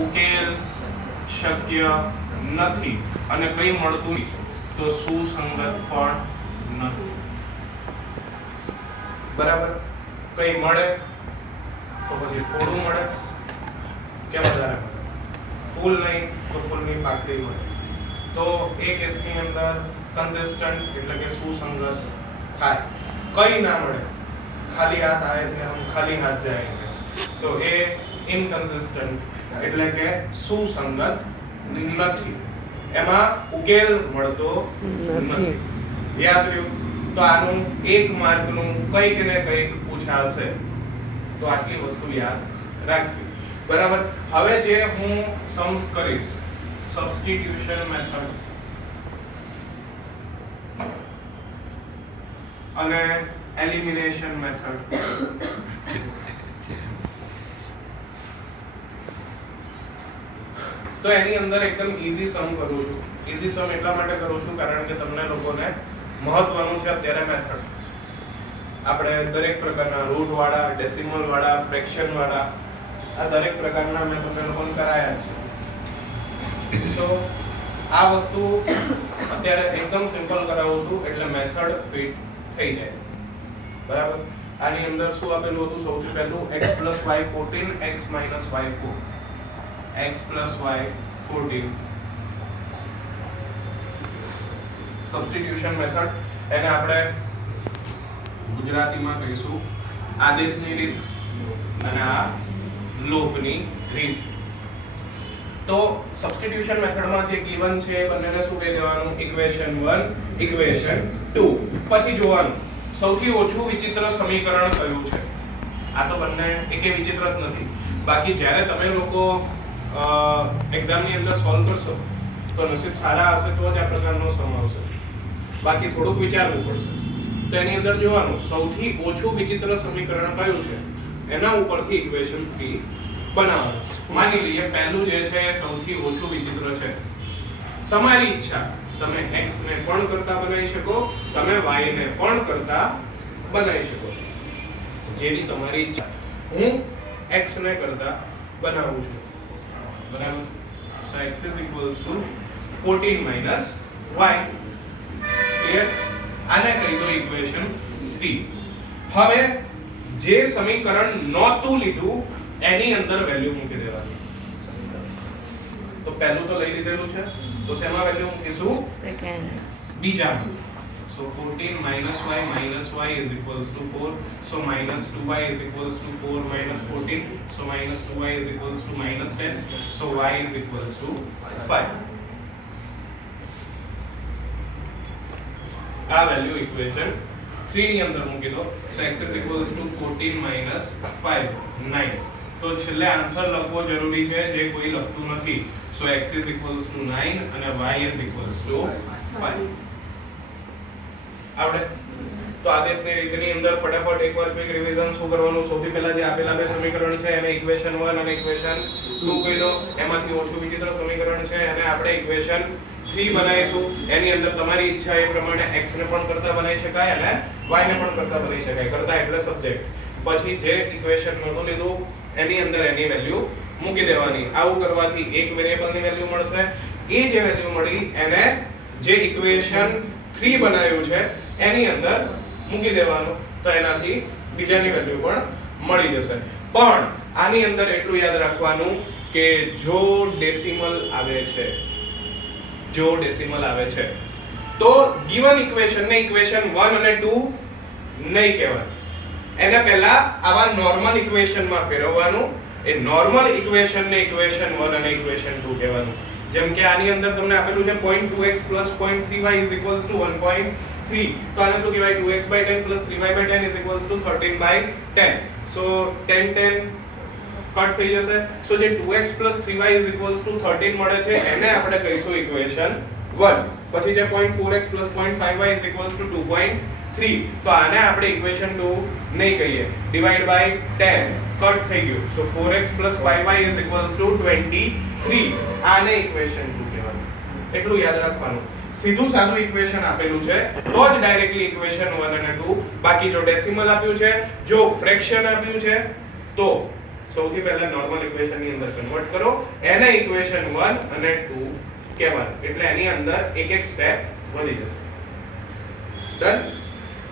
ઉકેલ શક્ય નથી. અને કઈ મળતું તો સુસંગત પણ નથી. બરાબર. કઈ મળે તો પછી થોડું મળે કે વધારે મળે, ફૂલ નહીં તો ફૂલની પાકડી મળે. તો એ કેસની અંદર કન્સિસ્ટન્ટ એટલે કે સુસંગત થાય. કઈ ના મળે, ખાલી હાથ આવે છે આમ ખાલી હાથ જાય તો એ ઇનકન્સિસ્ટન્ટ એટલે કે સુસંગત નથી, એમાં ઉકેલ મળતો નથી. યાદ રહ્યું? તો આનું એક માર્કનું કંઈક ને કંઈક પૂછાશે તો આટલી વસ્તુ યાદ રાખવી. બરાબર. હવે જે હું सम्स કરીશ સબસ્ટિટ્યુશન મેથડ અને એલિમિનેશન મેથડ. તો એની અંદર એકદમ ઈઝી સમ કરું છું. ઈઝી સમ એટલા માટે કરું છું કારણ કે તમને લોકોને મહત્વનું છે અત્યારે મેથડ. આપણે દરેક પ્રકારના રૂટ વાળા, ડેસિમલ વાળા, ફ્રેક્શન વાળા આ દરેક પ્રકારના મેં તમને લોકોને કરાયા છે. સો આ વસ્તુ અત્યારે એકદમ સિમ્પલ કરાવું છું એટલે મેથડ ફિટ થઈ જાય. બરાબર. આની અંદર શું આપેલું હતું? સૌથી પહેલું x + y14 x - y4 x + y14 substitution method. એને આપણે ગુજરાતીમાં કહીશું આદેશની રીત અને આ લોપની રીત. તો સબસ્ટિટ્યુશન મેથડમાં જે ગિવન છે એ બંનેને શું કહી દેવાનું? Equation 1 equation 2. પછી જોવાનું સૌથી ઓછું વિચિત્ર સમીકરણ કયું છે. આ તો બંને એકે વિચિત્ર જ નથી. બાકી જ્યારે તમે લોકો એક્ઝામની અંદર સોલ્વ કરશો તો નસીબ સારા હશે તો જ આ પ્રકારનો સમ આવશે. બાકી થોડુંક વિચારવું પડશે. તો એની અંદર જોવાનું સૌથી ઓછું વિચિત્ર સમીકરણ કયું છે એના ઉપરથી ઇક્વેશન 3 બનાવવાનું. માની લઈએ પહેલું જે છે એ સૌથી ઓછું વિચિત્ર છે. તમારી ઈચ્છા, તમે x ને પણ કરતા બનાવી શકો, તમે y ને પણ કરતા બનાવી શકો, જેની તમારી ઈચ્છા. હું x ને કરતા બનાવું છું. બરાબર. so x is equals to 14 minus y. Clear? આને કહી દો ઇક્વેશન 3. હવે જે સમીકરણ નહોતું લીધું એની અંદર વેલ્યુ મૂકી દેવાની. તો પહેલું તો લઈ લીધેલું છે તો શેમાં વેલ્યુ મૂકીશું? સેકન્ડ. બીજામાં. so 14 minus y is equals to 4. so minus 2y is equals to 4 minus 14. so minus 2y is equals to minus 10. so y is equals to 5. આ વેલ્યુ ઇક્વેશન 3 ની અંદર મૂકી દો. so x is equals to 14 minus 5 9. તો છેલ્લે answer લખવો જરૂરી છે જે કોઈ લખતું નથી. so x is equals to 9 અને y is equals to 5. આવડે? તો આદેશની રીતની અંદર ફટાફટ એકવાર ક્વિક રિવિઝન શું કરવાનું? સૌથી પહેલા જે આપેલા બે સમીકરણ છે એને ઇક્વેશન 1 અને ઇક્વેશન 2 કહી દો. એમાંથી ઓછું વિચિત્ર સમીકરણ છે એને આપણે ઇક્વેશન 3 બનાવીશું એની અંદર તમારી ઈચ્છા એ પ્રમાણે x ને પણ કરતા બનાવી શકાય અને y ને પણ કરતા બનાવી શકાય. કરતા એટલે સબ્જેક્ટ. પછી જે ઇક્વેશન મળતું લીધું એની અંદર એની વેલ્યુ મૂકી દેવાની. આવું કરવાથી એક વેરીએબલની વેલ્યુ મળશે. એ જે વેલ્યુ મળી એને જે ઇક્વેશન 3 બનાવ્યું છે એની અંદર મૂકી દેવાનું, તો એનાથી બીજાની વેલ્યુ પણ મળી જશે. પણ આની અંદર એટલું યાદ રાખવાનું કે જો ડેસિમલ આવે છે તો ગિવન ઇક્વેશન ને ઇક્વેશન 1 અને 2 નહીં કહેવાનું. એને પહેલા આવા નોર્મલ ઇક્વેશન માં ફેરવવાનું. એ નોર્મલ ઇક્વેશન ને ઇક્વેશન 1 અને ઇક્વેશન 2 કહેવાનું. જેમ કે આની અંદર તમને આપેલું છે 0.2x 0.3y 1.3, તો આને શું કહેવાય 2x/10 3y/10 13/10. સો 10 કટ થઈ જશે. સો જે 2x 3y 13 મળે છે એને આપણે કહીશું ઇક્વેશન 1. પછી જે 0.4x 0.5y 2.3, તો આને આપણે ઇક્વેશન 2 નહીં કહીએ. ડિવાઇડ બાય 10 કટ થઈ ગયું. સો 4x 5y 23, આને ઇક્વેશન 2 કહેવાનું. એટલું યાદ રાખવાનું. સીધું સાદું ઇક્વેશન આપેલું છે તો જ ડાયરેક્ટલી ઇક્વેશન 1 અને 2. બાકી જો ડેસિમલ આપ્યું છે, જો ફ્રેક્શન આપ્યું છે, તો સૌથી પહેલા નોર્મલ ઇક્વેશન ની અંદર કન્વર્ટ કરો. એને ઇક્વેશન 1 અને 2 કહેવાનું. એટલે એની અંદર એક એક સ્ટેપ વધી જશે. ડન.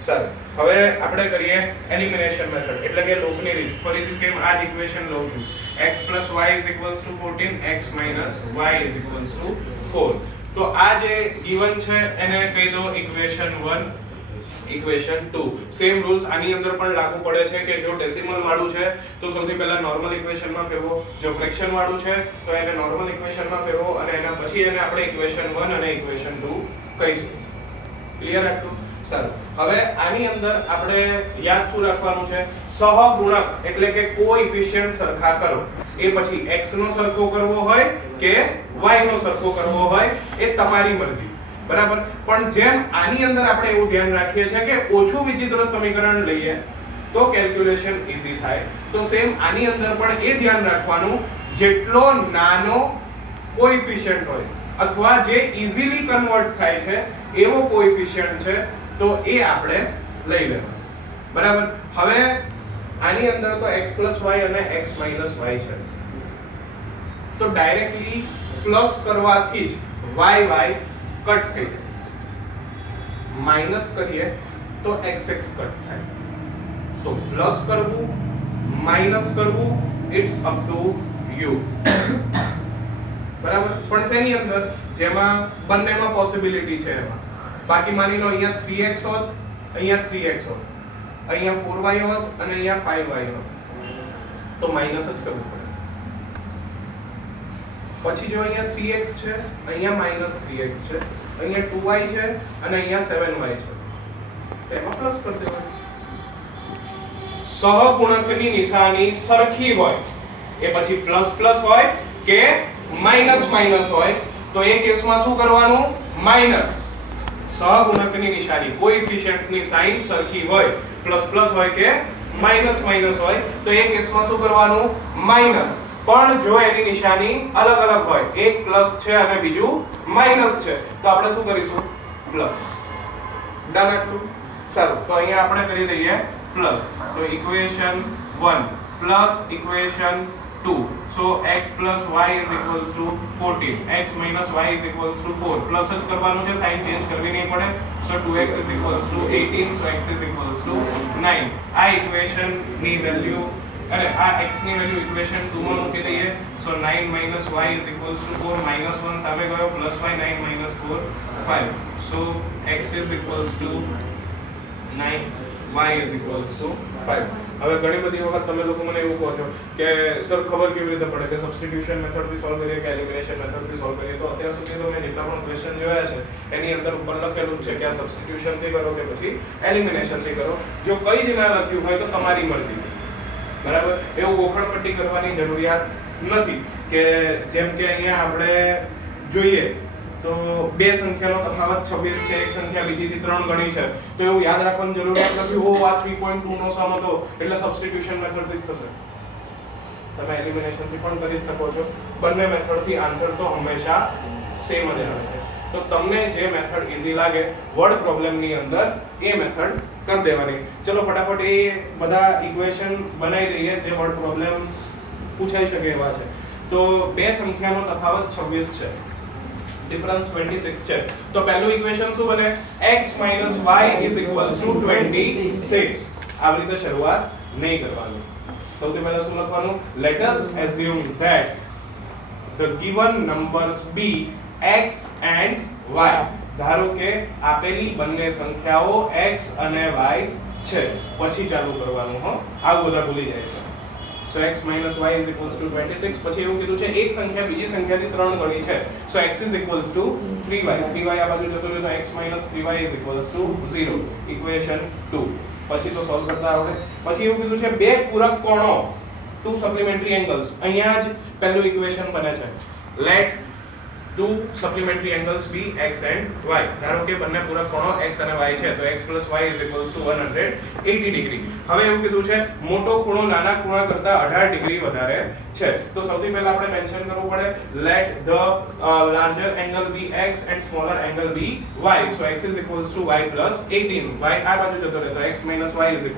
સારું, હવે આપણે કરીએ એલિમિનેશન મેથડ, એટલે કે લોપની રીત. ફરીથી સેમ આ જ ઇક્વેશન લઉં છું. x + y = 14, x - y = 4. તો આ જે ગિવન છે એને કહી દો ઇક્વેશન 1, ઇક્વેશન 2. સેમ રૂલ્સ આની અંદર પણ લાગુ પડે છે કે જો ડેસિમલ વાળું છે તો સૌથી પહેલા નોર્મલ ઇક્વેશનમાં ફેરવો, જો ફ્રેક્શન વાળું છે તો એને નોર્મલ ઇક્વેશનમાં ફેરવો અને એના પછી એને આપણે ઇક્વેશન 1 અને ઇક્વેશન 2 કહીશું. ક્લિયર આટલું? સારું. હવે આની અંદર આપણે યાદ શું રાખવાનું છે? સહગુણક એટલે કે કોએફિશિયન્ટ સરખા કરો. એ પછી x નો સરખો કરવો હોય કે y નો સરખો કરવો હોય એ તમારી મરજી. બરાબર. પણ જેમ આની અંદર આપણે એવું ધ્યાન રાખીએ છીએ કે ઓછું વિચિત્ર સમીકરણ લઈએ તો કેલ્ક્યુલેશન ઈઝી થાય, તો સેમ આની અંદર પણ એ ધ્યાન રાખવાનું જેટલો નાનો કોએફિશિયન્ટ હોય અથવા જે ઈઝીલી કન્વર્ટ થાય છે એવો કોએફિશિયન્ટ છે તો એ આપણે લઈ લેવાનું. બરાબર. હવે આની અંદર તો x + y અને x - y છે, તો ડાયરેક્ટલી પ્લસ કરવાથી જ y કટ થઈ જાય. માઈનસ કરીએ તો x કટ થાય. તો પ્લસ કરવું, માઈનસ કરવું, ઇટ્સ અપ ટુ યુ. બરાબર. પણ શેની અંદર? જેમાં બંનેમાં પોસિબિલિટી છે એમાં. બાકી માની લો અહીંયા 3x હોત, અહીંયા 3x હોત, અહીંયા 4y હોત અને અહીંયા 5y હોત, તો માઈનસ જ કરવું પડે. પછી જો અહીંયા 3x છે, અહીંયા -3x છે, અહીંયા 2y છે અને અહીંયા 7y છે, તો એમાં પ્લસ કરી દેવાનું. સહગુણકની નિશાની સરખી હોય એ પછી પ્લસ પ્લસ હોય કે માઈનસ માઈનસ હોય તો એ કેસમાં શું કરવાનું? માઈનસ. સહગુણકની નિશાની કોએફિશિયન્ટની સાઇન સરખી હોય, પ્લસ પ્લસ હોય કે માઈનસ માઈનસ હોય તો એ કેસમાં શું કરવાનું? માઈનસ. પણ જો એની નિશાની અલગ અલગ હોય, એક પ્લસ છે અને બીજું માઈનસ છે, તો આપણે શું કરીશું? પ્લસ. ડન આટલું? સારું, તો અહીંયા આપણે કરી દઈએ પ્લસ. તો equation 1 plus equation 2. So x plus y is equals to 14, x minus y is equals to 4. Plus જ કરવાનું છે, સાઇન ચેન્જ કરવી નહીં પડે. So 2x is equals to 18, so x is equals to 9. આ ઇક્વેશન ની value અને આ x ની વેલ્યુ ઇક્વેશન 2 માં મૂકી દઈએ. So 9 minus y is equals to 4, minus 1 સામે ગયો, plus y, 9 minus 4 5. So x is equals to 9, y is equals to 5. હવે ઘણી બધી વખત તમે લોકો મને એવું કહો છો કે સર ખબર કેવી રીતે પડે કે સબસ્ટિટ્યુશન મેથડ થી સોલ્વ કરીએ કે એલિમિનેશન મેથડ થી સોલ્વ કરીએ? તો અત્યાર સુધી તો મેં જેટલા પણ ક્વેશ્ચન જોયા છે એની અંદર ઉપર લખેલું છે કે આ સબસ્ટિટ્યુશન થી કરો કે પછી એલિમિનેશન થી કરો. જો કંઈ જ ના લખ્યું હોય તો તમારી મરજી. બરાબર. એવું ગોખણપટ્ટી કરવાની જરૂરિયાત નથી કે જેમ કે અહીંયા આપણે જોઈએ તો બે સંખ્યાનો તફાવત 26 છે, એક સંખ્યા બીજીથી 3 ગણી છે, તો એવું યાદ રાખવાની જરૂરિયાત નથી હો આ 3.2 નો સમ હતો એટલે સબસ્ટિટ્યુશન મેથડ થી થશે. તમે એલિમિનેશન થી પણ કરી શકો છો. બંને મેથડ થી આન્સર તો હંમેશા સેમ જ આવે છે. તો તમને જે મેથડ ઈઝી લાગે વર્ડ પ્રોબ્લેમની અંદર એ મેથડ કરી દેવાની. ચલો ફટાફટ એ બધા ઇક્વેશન બનાવી દઈએ જે વર્ડ પ્રોબ્લેમ્સ પૂછાઈ શકે એવા છે. તો બે સંખ્યાનો તફાવત 26 છે, ડિફરન્સ 26 છે. તો પહેલું ઇક્વેશન શું બને? x - y = 26. આવી રીતે શરૂઆત નહીં કરવાની. સૌથી પહેલા શું લખવાનું? let us assume that the given numbers be x and y. ધારો કે આપેલી બંને સંખ્યાઓ x અને y છે. પછી ચાલુ કરવાનું હો, આવું બધા ભૂલી જાય છે. so x - y = 26. પછી એવું કીધું છે એક સંખ્યા બીજી સંખ્યાથી 3 ગણી છે. so x = 3y. 3y આ બાજુ જતો રહ્યો તો x - 3y = 0. ઇક્વેશન 2. પછી તો સોલ્વ કરતા આવડે. પછી એવું કીધું છે બે પૂરક કોણો, ટુ સપ્લિમેન્ટરી એંગલ્સ. અહીંયા જ પહેલું ઇક્વેશન બને છે. let two supplementary angles be x and y. ધારો કે બંને પૂરક કોણો x અને y છે તો x + y = 180 ડિગ્રી. હવે એવું કીધું છે મોટો ખૂણો નાના ખૂણા કરતા 18 ડિગ્રી વધારે છે. તો સૌથી પહેલા આપણે મેન્શન કરવું પડે let the larger angle be x and smaller angle be y. so x = y + 18. y આ બાજુ જતો રહે તો x - y =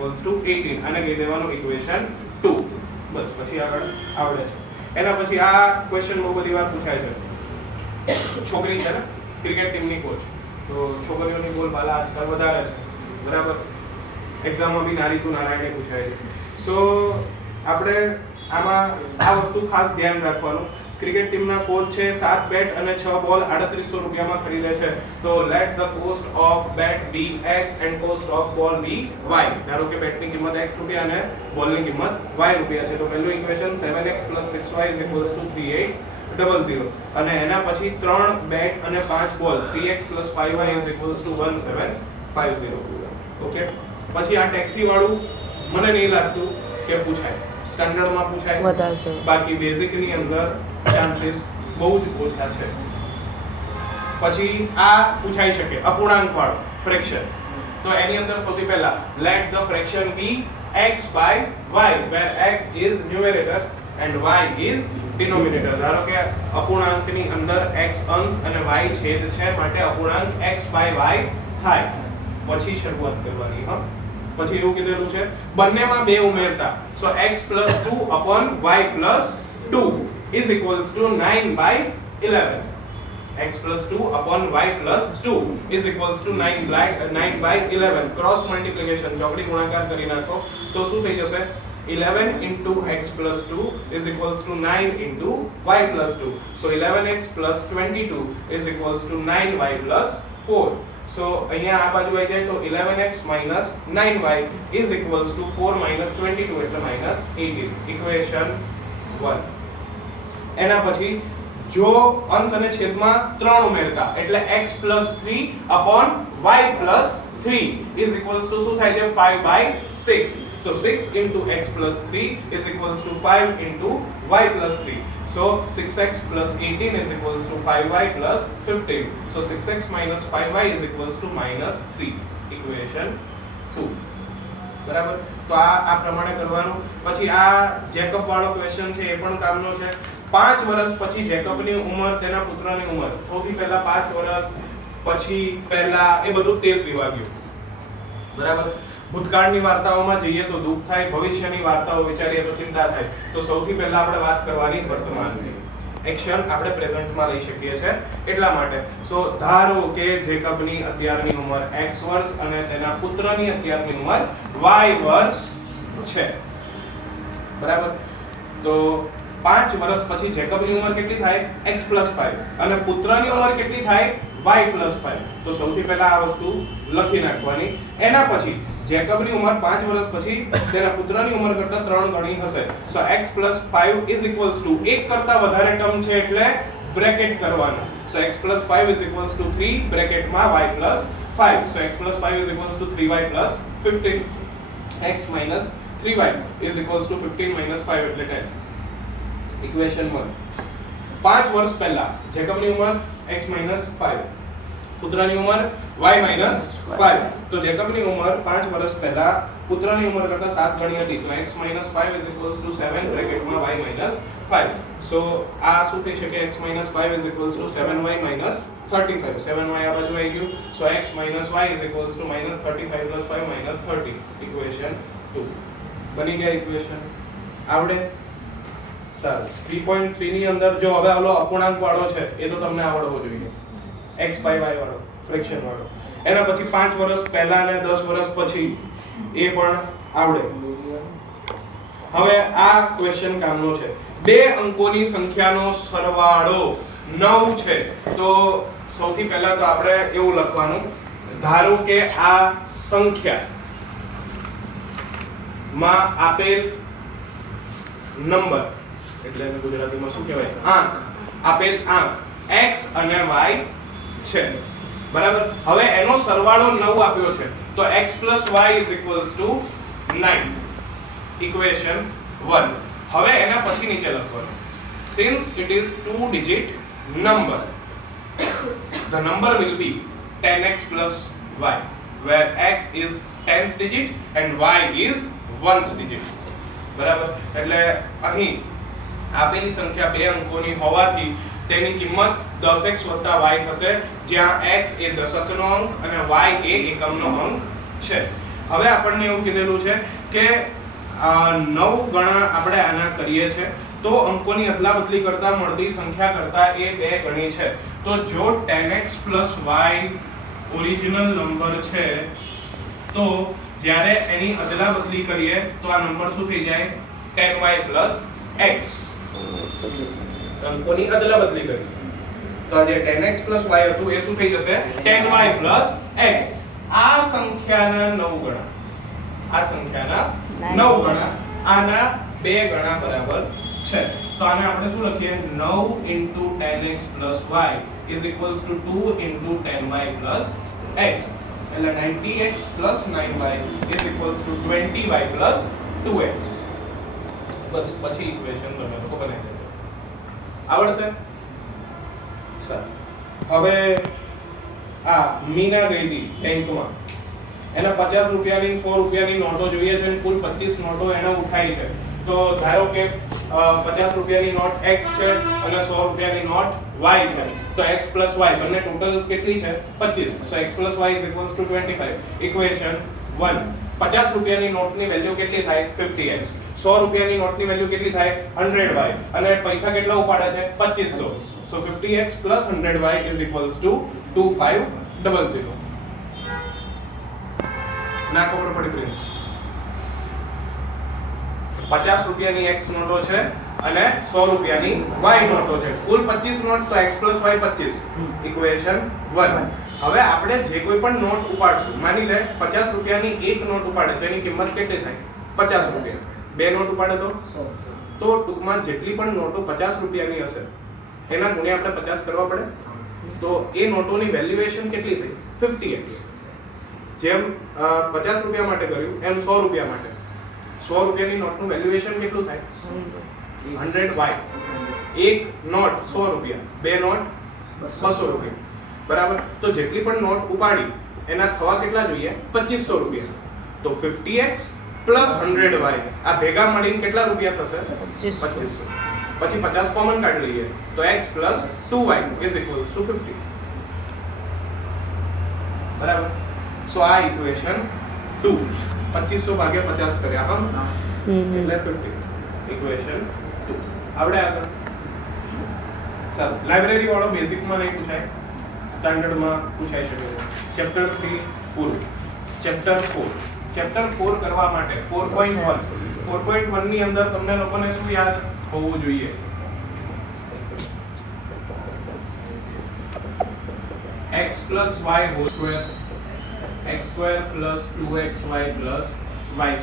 18. આને કહી દેવાનું ઇક્વેશન 2. બસ પછી આગળ આવડે છે. એના પછી આ ક્વેશ્ચન બહુ બધી વાર પૂછાય છે. છોકરી છે ને ક્રિકેટ ટીમની કોચ, તો છોકરીઓની બોલ બાલા આજકાલ વધારે છે, બરાબર. એક્ઝામમાં બી નારી તું નારાયણે પૂછાય છે. સો આપણે આમાં આ વસ્તુ ખાસ ધ્યાન રાખવાનું. ક્રિકેટ ટીમના કોચ છે 7 બેટ અને 6 બોલ 3800 રૂપિયામાં ખરીદે છે. તો let the cost of bat be x and cost of ball be y. ધારો કે બેટની કિંમત x રૂપિયા અને બોલની કિંમત y રૂપિયા છે. તો પહેલું ઇક્વેશન 7x + 6y = 3800. અને એના પછી 3 બેટ અને 5 બોલ 3x + 5y = 1750. ઓકે. પછી આ ટેક્સી વાળું મને નહીં લાગતું કે પૂછાય, સ્ટાન્ડર્ડમાં પૂછાય, બાકી બેઝિક ની અંદર ચાન્સીસ બહુ જ ઓછા છે. પછી આ પૂછાઈ શકે અપૂર્ણાંક વાળો ફ્રેક્શન. તો એની અંદર સૌથી પહેલા let the fraction be x by y where x is numerator and y is denominator. ધારો કે અપૂર્ણાંકની અંદર x અંશ અને y છેદ છે માટે અપૂર્ણાંક x by y થાય. પછી શરૂઆત કરવાની. હા, પછી એવું કીધેલું છે બંનેમાં 2 ઉમેરતા. so x + 2 upon y + 2 is equals to 9/11. x + 2 upon y + 2 is equals to 9/11. Cross multiplication ચોકડી ગુણાકાર કરી નાખો તો શું થઈ જશે? 11 into x plus 2 is equals to 9 into y plus 2. So 11x plus 22 is equals to 9y plus 4. So અહીંયા આ બાજુ આવી જાય તો 11x minus 9y is equals to 4 minus 22 એટલે minus 18. ઇક્વેશન 1. એના પછી જો અંશ અને છેદમાં 3 ઉમેરતા એટલે x plus 3 upon y plus 3 is equals to શું થાય છે? 5/6. So 6 into x plus 3 is equals to 5 into y plus 3. So 6x plus 18 is equals to 5y plus 15. So 6x minus 5y is equals to -3. Equation 2. બરાબર. તો આ પ્રમાણે કરવાનું. પછી આ જેકબ વાળો ક્વેશ્ચન છે એ પણ કામનો છે. 5 વર્ષ પછી જેકબની ઉંમર તેના પુત્રની ઉંમર. સૌથી પહેલા 5 વર્ષ પછી પહેલા એ બધું તેલ પીવા ગયું. બરાબર. ભૂતકાળની વાર્તાઓમાં જઈએ તો દુઃખ થાય, ભવિષ્યની વાર્તાઓ વિચારીએ તો ચિંતા થાય. તો સૌથી પહેલા આપણે વાત કરવાની વર્તમાનની. એક્શન આપણે પ્રેઝન્ટમાં લઈ શકીએ છીએ એટલા માટે. સો ધારો કે જેકબની અત્યારની ઉંમર x વર્ષ અને તેના પુત્રની અત્યારની ઉંમર y વર્ષ છે. બરાબર. તો 5 વર્ષ પછી જેકબની ઉંમર કેટલી થાય? x + 5 અને પુત્રની ઉંમર કેટલી થાય? y + 5. તો સૌથી પહેલા આ વસ્તુ લખી નાખવાની. એના પછી જેકબની ઉંમર 5 વર્ષ પછી તેના પુત્રની ઉંમર કરતા 3 ગણી હશે. સો x + 5 is equals to એક કરતા વધારે ટર્મ છે એટલે બ્રેકેટ કરવાનું. સો x + 5 is equals to 3 બ્રેકેટમાં y + 5. So x + 5 is equals to 3y + 15. x - 3y is equals to 15 - 5 એટલે 10. ઇક્વેશન 1. 5 વર્ષ પહેલા જેકબની ઉંમર x - 5, પુત્રની ઉંમર y - 5. તો જેકબની ઉંમર 5 વર્ષ પહેલા પુત્રની ઉંમર કરતા 7 ગણી હતી. તો x - 5 is equals to 7 બ્રેકેટમાં y - 5. સો આ શું થઈ શકે? x - 5 is equals to 7y - 35 7y આ બાજુ આવી ગયું so x minus y is equals to minus 35 plus 5 minus 30 equation 2 બની ગયા ઇક્વેશન આવડે સારું 3.3 ની અંદર જો હવે ઓલો અપૂર્ણાંક વાળો છે એ તો તમને આવડવો જોઈએ x by y વાળો ફ્રેક્શન વાળો એના પછી 5 વર્ષ પહેલા અને 10 વર્ષ પછી એ પણ આવડે હવે આ ક્વેશ્ચન કામનો છે બે અંકોની સંખ્યાનો સરવાળો 9 છે તો સૌથી પહેલા તો આપણે એવું લખવાનું ધારો કે આ સંખ્યા માં આપેલ નંબર એટલે એને ગુજરાતીમાં શું કહેવાય છે આંક આપેલ આંક x અને y છે બરાબર હવે એનો સરવાળો 9 આપ્યો છે તો x y = 9 ઇક્વેશન 1 હવે એના પછી નીચે લખવાનું since it is two digit number the number will be 10x plus y where x is 10th digit and y is 1st digit બરાબર એટલે અહીં આપેલી સંખ્યા બે અંકોની હોવાથી તેની કિંમત 10x y થશે જ્યાં x એ દશકનો અંક અને y એ એકમનો અંક છે હવે આપણને એવું કીધેલું છે કે 9 ગણા આપણે આના કરીએ છે તો અંકોની અદલાબદલી કરતા મળતી સંખ્યા કરતા એ બે ગણી છે તો જો 10x y ઓરિજિનલ નંબર છે તો જ્યારે એની અદલાબદલી કરીએ તો આ નંબર શું થઈ જાય 10y x અંકોની અદલાબદલી કરીએ તો જે 10x y હતું એ શું થઈ જશે 10y x આ સંખ્યાના 9 ગણા આ સંખ્યાના 9 ગણા આના 2 ગણા બરાબર છે તો આને આપણે શું લખીએ 9 * 10x y = 2 * 10y x એટલે 90x 9y = 20y 2x બસ પછી ઇક્વેશન તમે લોકો બનાવી દેજો આવડશે સર હવે આ મીના ગઈ હતી બેંકમાં એને 50 રૂપિયાની 100 રૂપિયાની નોટો જોઈએ છે અને કુલ 25 નોટો એને ઉઠાઈ છે તો ધારો કે 50 રૂપિયાની નોટ x છે અને 100 રૂપિયાની નોટ y છે તો x + y બંને ટોટલ કેટલી છે 25 સો x + y = 25 ઇક્વેશન 1 50 રૂપિયાની નોટની વેલ્યુ કેટલી થાય 50x 100 રૂપિયાની નોટની વેલ્યુ કેટલી થાય 100y અને પૈસા કેટલા ઉપાડે છે 2500 સો 50x + 100y = 2500 ના ખબર પડી પ્રિન્સ 50 રૂપિયાની x નોટો છે અને 100 રૂપિયાની y નોટો છે કુલ 25 નોટ તો x + y 25 ઇક્વેશન 1 હવે આપણે જે કોઈ પણ નોટ ઉપાડશું માની લે 50 રૂપિયાની એક નોટ ઉપાડે તો એની કિંમત કેટલી થાય 50 રૂપિયા બે નોટ ઉપાડે તો ટૂંકમાં જેટલી પણ નોટો 50 રૂપિયાની હશે એના ગુણ્યા આપણે 50 કરવા પડે તો એ નોટોની વેલ્યુએશન કેટલી થઈ 50x જેમ 50 રૂપિયા માટે કર્યું એમ 100 રૂપિયા માટે 100 રૂપિયાની નોટનું વેલ્યુએશન કેટલું થાય 100y એક નોટ 100 રૂપિયા બે નોટ 200 રૂપિયા બરાબર તો જેટલી પણ નોટ ઉપાડી એના થવા કેટલા જોઈએ 2500 રૂપિયા તો 50x + 100y આ ભેગા મળીને કેટલા રૂપિયા થશે 2500 પછી 50 કોમન કાઢી લઈએ તો x + 2y = 50 બરાબર સો આ ઇક્વેશન 2 2500 ભાગ્યા 50 કર્યા હમ એટલે 50 ઇક્વેશન 2 આવડે આગળ સર લાઇબ્રેરી વાળો બેઝિક માં નહીં પૂછાય સ્ટાન્ડર્ડ માં પૂછાઈ શકે છે ચેપ્ટર 3 પૂરું ચેપ્ટર 4 કરવા માટે 4.1 ની અંદર તમને લોકોને શું યાદ હોવું જોઈએ x + y whole square x² + 2xy + y²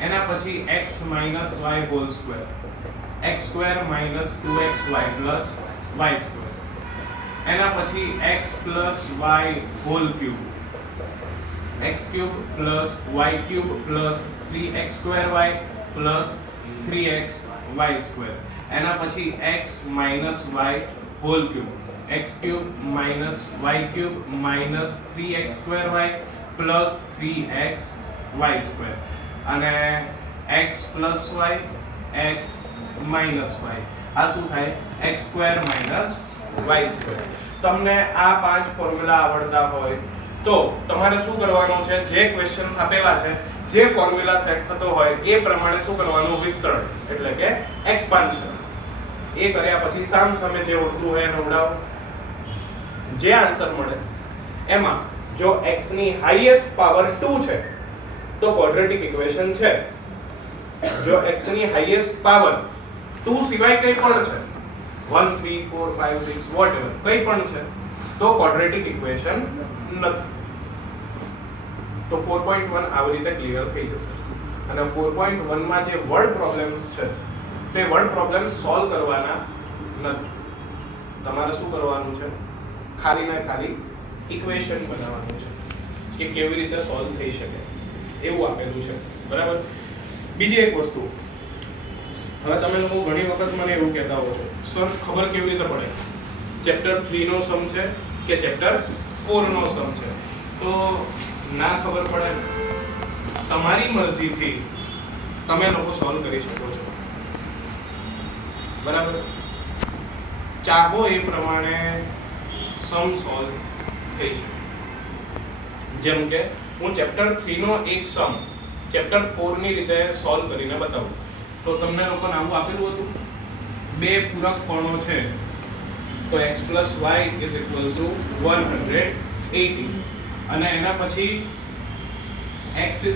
એના પછી x - y whole square x² - 2xy + y² એના પછી x + y whole cube x³ + y³ + 3x²y + 3xy² એના પછી x - y whole cube x³ - y³ - 3x²y + 3xy² અને x + y x - y આ શું થાય x² - y² તમને આ 5 ફોર્મ્યુલા આવડતા હોય તો તમારે શું કરવાનું છે, જે ક્વેશ્ચન્સ આપેલા છે, જે ફોર્મ્યુલા સેટ થતો હોય એ પ્રમાણે શું કરવાનું, વિસ્તરણ એટલે કે એક્સપાન્શન. એ કર્યા પછી સામ સામે જે ઉડતું હોય એને ઉડાવો. જે આન્સર મળે એમાં જો x ની હાઈએસ્ટ પાવર 2 છે તો ક્વોડ્રેટિક ઇક્વેશન છે. જો x ની હાઈએસ્ટ પાવર 2 સિવાય કંઈ પણ છે, 1 3 4 5 6 વોટએવર કંઈ પણ છે, તો ક્વોડ્રેટિક ઇક્વેશન નથી. તો 4.1 આવી રીતે ક્લિયર થઈ જશે. અને 4.1 માં જે વર્ડ પ્રોબ્લેમ્સ છે તે વર્ડ પ્રોબ્લેમ સોલ્વ કરવાના નથી. તમારે શું કરવાનું છે, ખાલી ને ખાલી ઇક્વેશન બનાવવાનું છે કે કેવી રીતે સોલ્વ થઈ શકે એવું આપેલું છે. બરાબર. બીજી એક વસ્તુ, હવે તમે લોકો ઘણી વખત મને એવું કહેતા હો છો, સર ખબર કેવી રીતે પડે ચેપ્ટર 3 નો સમ છે કે ચેપ્ટર 4 નો સમ છે? તો ના ખબર પડે, તમારી મરજીથી તમે લોકો સોલ્વ કરી શકો છો. બરાબર. ચાહો એ પ્રમાણે સમ સોલ્વ થઈ શકે. જેમ કે હું ચેપ્ટર 3 નો એક સમ ચેપ્ટર 4 ની રીતે સોલ્વ કરીને બતાવું. તો તમને લોકોને આવું આપેલું હતું, બે પૂરક કોણો છે તો x y = 180 અને એના પછી x = y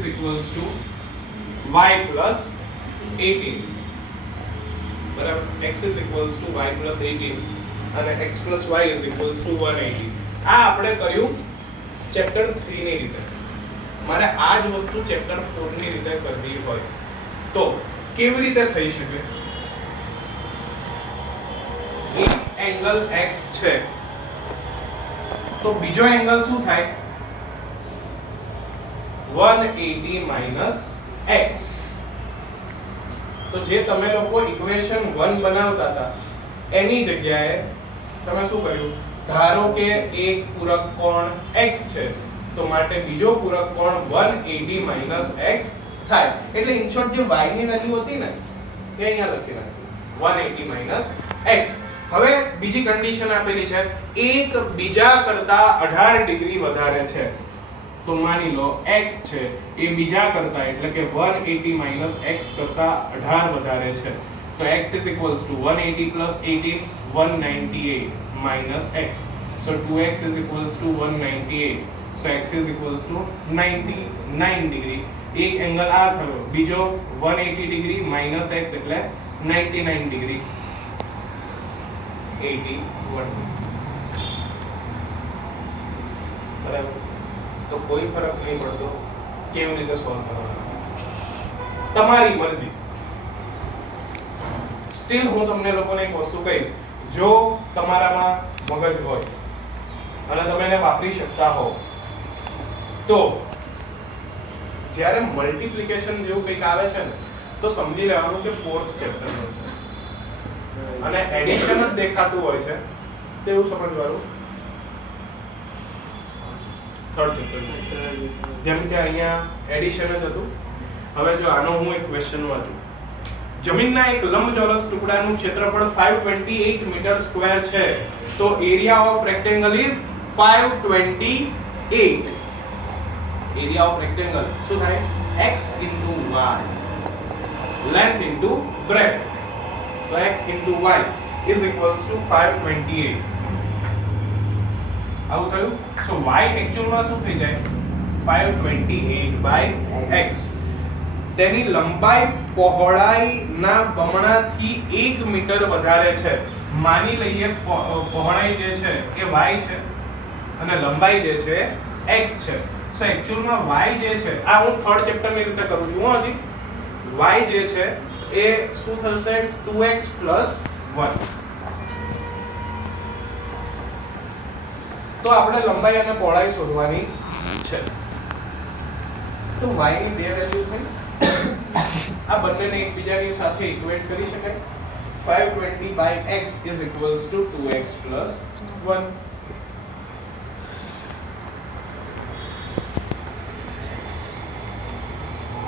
+ 18. બરાબર. x = y + 18 અને x + y = 180. આ આપણે કર્યું ચેપ્ટર 3 ની રીતે. મારે આ જ વસ્તુ ચેપ્ટર 4 ની રીતે કરવી હોય તો કેવી રીતે થઈ શકે? એક એંગલ x છે તો બીજો એંગલ શું થાય, 180 - x. તો જે તમે લોકો ઇક્વેશન 1 બનાવતા હતા એની જગ્યાએ તમે શું કર્યું, ધારો કે એક પૂરક કોણ x છે તો માટે બીજો પૂરક કોણ 180 - x થાય. એટલે ઇન શોર્ટ જે y ની વેલ્યુ હતી ને એ અહીંયા લખી નાખી 180 - x. હવે બીજી કન્ડિશન આપેલી છે, એક બીજા કરતા 18 ડિગ્રી વધારે છે. તો માની લો x છે એ બીજા કરતા એટલે કે 180 - x કરતા 18 વધારે છે. તો x = 180 + 18 198 - x. So 2x = 198. So x = 99 degree. એક એંગલ આ થયો, બીજો 180 ડિગ્રી - x એટલે 99 ડિગ્રી. 81. બરાબર. તો કોઈ ફરક નહીં પડતો કેવી રીતે સોલ્વ કરવાનો, તમારી મરજી. સ્ટીલ હું તમને લોકોને એક વસ્તુ કહીશ, જો તમારામાં મગજ હોય અને તમે એને વાપરી શકતા હો તો જ્યારે મલ્ટીપ્લિકેશન જેવું કંઈક આવે છે ને તો સમજી લેવાનું કે 4th ચેપ્ટર નો છે અને એડિશન જ દેખાતું હોય છે તેવું સમજવાનું 3rd ચેપ્ટર. જેમ કે અહીંયા એડિશન જ હતું. હવે જો આનો હું એક ક્વેશ્ચન વાંચું, જમીનના એક લંબચોરસ ટુકડાનું ક્ષેત્રફળ 528 મીટર સ્ક્વેર છે તો area of rectangle is 528. Area of rectangle શું થાય, x * y, length * breadth. So x * y is equals to 528. આવું થયું. So y actual માં શું થઈ જાય, 528/x. તેની લંબાઈ પહોળાઈના બમણાથી 1 મીટર વધારે છે. માની લઈએ પહોળાઈ જે છે એ y છે અને લંબાઈ જે છે x છે. સો એક્ચ્યુઅલ માં y જે છે, આ હું 3rd ચેપ્ટર ની રીતે કરું છું. હજી y જે છે એ શું થશે, 2x + 1. તો આપણે લંબાઈ અને પહોળાઈ શોધવાની છે. તો y ની બે વેલ્યુ થઈ, આ બંનેને એકબીજાની સાથે ઇક્વેટ કરી શકાય. 520/x is equals to 2x + 1.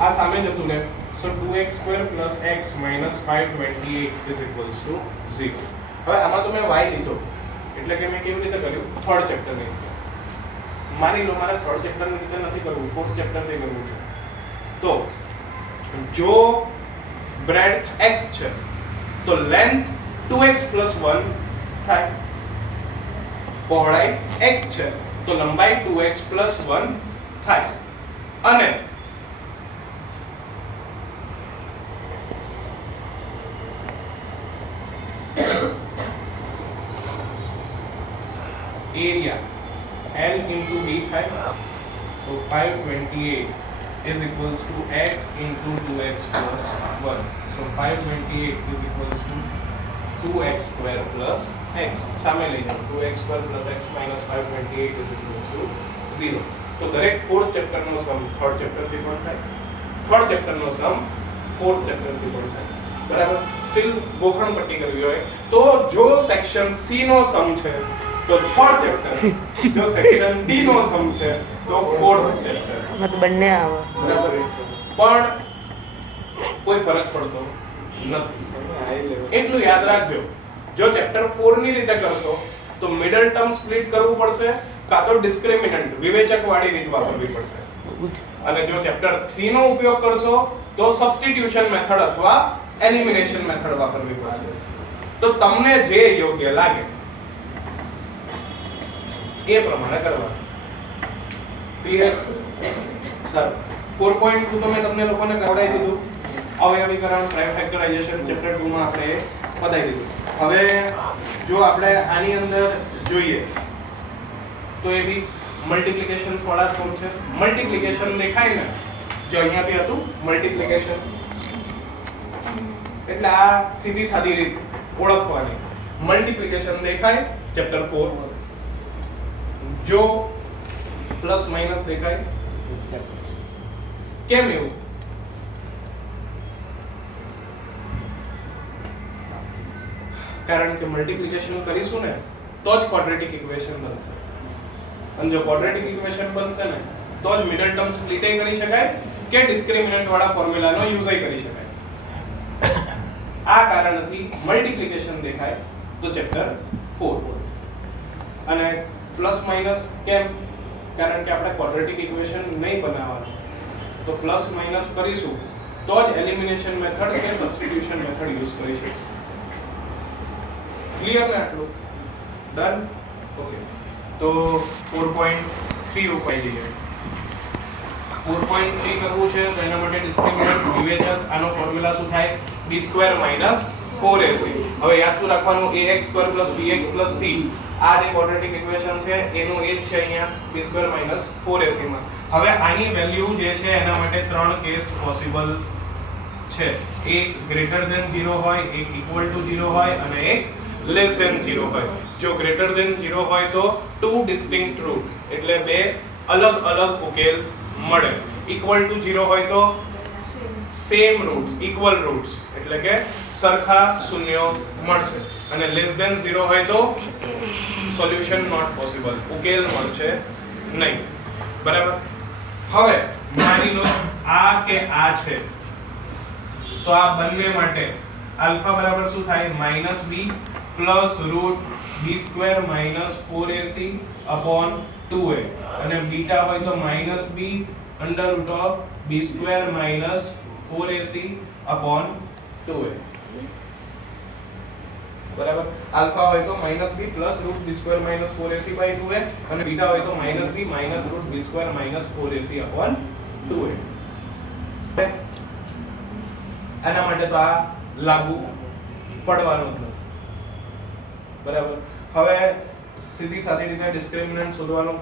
આ સામે જતું ને, so 2x² + x - 528 is equals to 0. હવે આમાં તો મેં y લીધો એટલે કે મેં કેવી રીતે કર્યું થર્ડ ચેપ્ટરની રીતે. માની લો મારે થર્ડ ચેપ્ટરની રીતે નથી કરવું, ફોર્થ ચેપ્ટરથી કરવું છે. તો જો બ્રેડથ x છે તો લેન્થ 2x + 1 થાય. પહોળાઈ x છે તો લંબાઈ 2x + 1 થાય. અને એરિયા L × B થાય તો 528 is equals to x × 2x + 1. So 528 is equals to 2x² + x. સામે લઈ જાઓ 2x² + x - 528 is equals to 0. તો દરેક ફોર્થ ચેપ્ટરનો સમ થર્ડ ચેપ્ટરથી પણ થાય, થર્ડ ચેપ્ટરનો સમ ફોર્થ ચેપ્ટરથી પણ થાય. બરાબર. સ્ટીલ ગોખણ પટ્ટી કરવી હોય તો જો સેક્શન C નો સમ છે તો થર્ડ ચેપ્ટર, જો સેક્શન D નો સમ છે તો ફોર્થ ચેપ્ટર. આમાં તો બંને આવે. બરાબર. પણ કોઈ ફરક પડતો નથી. એટલું યાદ રાખજો, જો ચેપ્ટર 4 ની રીતે કરશો તો મિડલ ટર્મ સ્પ્લિટ કરવું પડશે કાં તો ડિસ્ક્રિમિનન્ટ વિવેચક વાળી રીત વાપરવી પડશે. અને જો ચેપ્ટર 3 નો ઉપયોગ કરશો તો સબસ્ટિટ્યુશન મેથડ અથવા એલિમિનેશન મેથડ વાપરવી પડશે. તો તમને જે યોગ્ય લાગે એ પ્રમાણે કરવા. ક્લિયર? સર 4.2 તો મેં તમને લોકોને કરાવી દીધું. અવયવીકરણ, પ્રાઇમ ફેક્ટરાઇઝેશન ચેપ્ટર 2 માં આપણે પતાવી દીધું. હવે જો આપણે આની અંદર જોઈએ તો એ બી મલ્ટીપ્લિકેશન્સ વાળા સમ છે. મલ્ટીપ્લિકેશન દેખાય ને, જો અહીંયા બી હતું મલ્ટીપ્લિકેશન, એટલે આ સીધી સાદી રીત ઓળખવાની. મલ્ટીપ્લિકેશન દેખાય ચેપ્ટર 4, જો પ્લસ માઈનસ દેખાય. કેમ એવું? કારણ કે મલ્ટીપ્લિકેશન કરીશું ને તો જ ક્વોડ્રેટિક ઇક્વેશન બનશે. અને જો ક્વોડ્રેટિક ઇક્વેશન બનશે ને તો જ મિડલ ટર્મ સ્પ્લિટ કરી શકાય કે ડિસ્ક્રિમિનન્ટ વાળા ફોર્મ્યુલાનો યુઝ કરી શકાય. આ કારણથી મલ્ટીપ્લિકેશન દેખાય તો ચેપ્ટર 4. અને પ્લસ માઈનસ કેમ? કારણ કે આપણે ક્વોડ્રેટિક ઇક્વેશન નહીં બનાવવાનું, તો પ્લસ માઈનસ કરીશું તો જ એલિમિનેશન મેથડ કે સબસ્ટિટ્યુશન મેથડ યુઝ કરી શકીશું. ક્લિયર ને આટલું? ડન? ઓકે. તો 4.3 ઉપર જઈએ. 4.3 કરવું છે તો એના માટે ડિસ્ક્રિમિનન્ટ વિવેચક, આનો ફોર્મ્યુલા શું થાય? b² - 4ac. હવે યાદ શું રાખવાનું? ax² + bx + c. આ જે ક્વોડ્રેટિક ઇક્વેશન છે એનું એ જ છે અહીંયા b² - 4ac માં. હવે આની વેલ્યુ જે છે એના માટે ત્રણ કેસ પોસિબલ છે. એક ગ્રેટર ધેન 0 હોય, એક ઇક્વલ ટુ 0 હોય અને એક લેસ ધેન 0 હોય. જો ગ્રેટર ધેન 0 હોય તો ટુ ડિસ્ટિંક્ટ રૂટ, એટલે બે અલગ અલગ ઉકેલ મળે. ઇક્વલ ટુ 0 હોય તો સેમ રૂટ્સ, ઇક્વલ રૂટ્સ, એટલે કે સરખા શૂન્યો મળશે. અને લેસ ધેન 0 હોય તો સોલ્યુશન નોટ પોસિબલ, ઉકેલ મળશે નહીં. બરાબર. હવે માની લો આ કે આ છે તો આ બંને માટે આલ્ફા બરાબર શું થાય? -b + √b² - 4ac / 2a. અને બીટા હોય તો -b √b² - 4ac / 2a. બરાબર. આલ્ફા હોય તો -b + √b² - 4ac / 2a અને બીટા હોય તો -b - √b² - 4ac / 2a. એના માટે તો આ લાગુ પડવાનું જ. બરાબર. હવે સીધી સાદી રીતે ડિસ્ક્રિમિનન્ટ શોધવાનો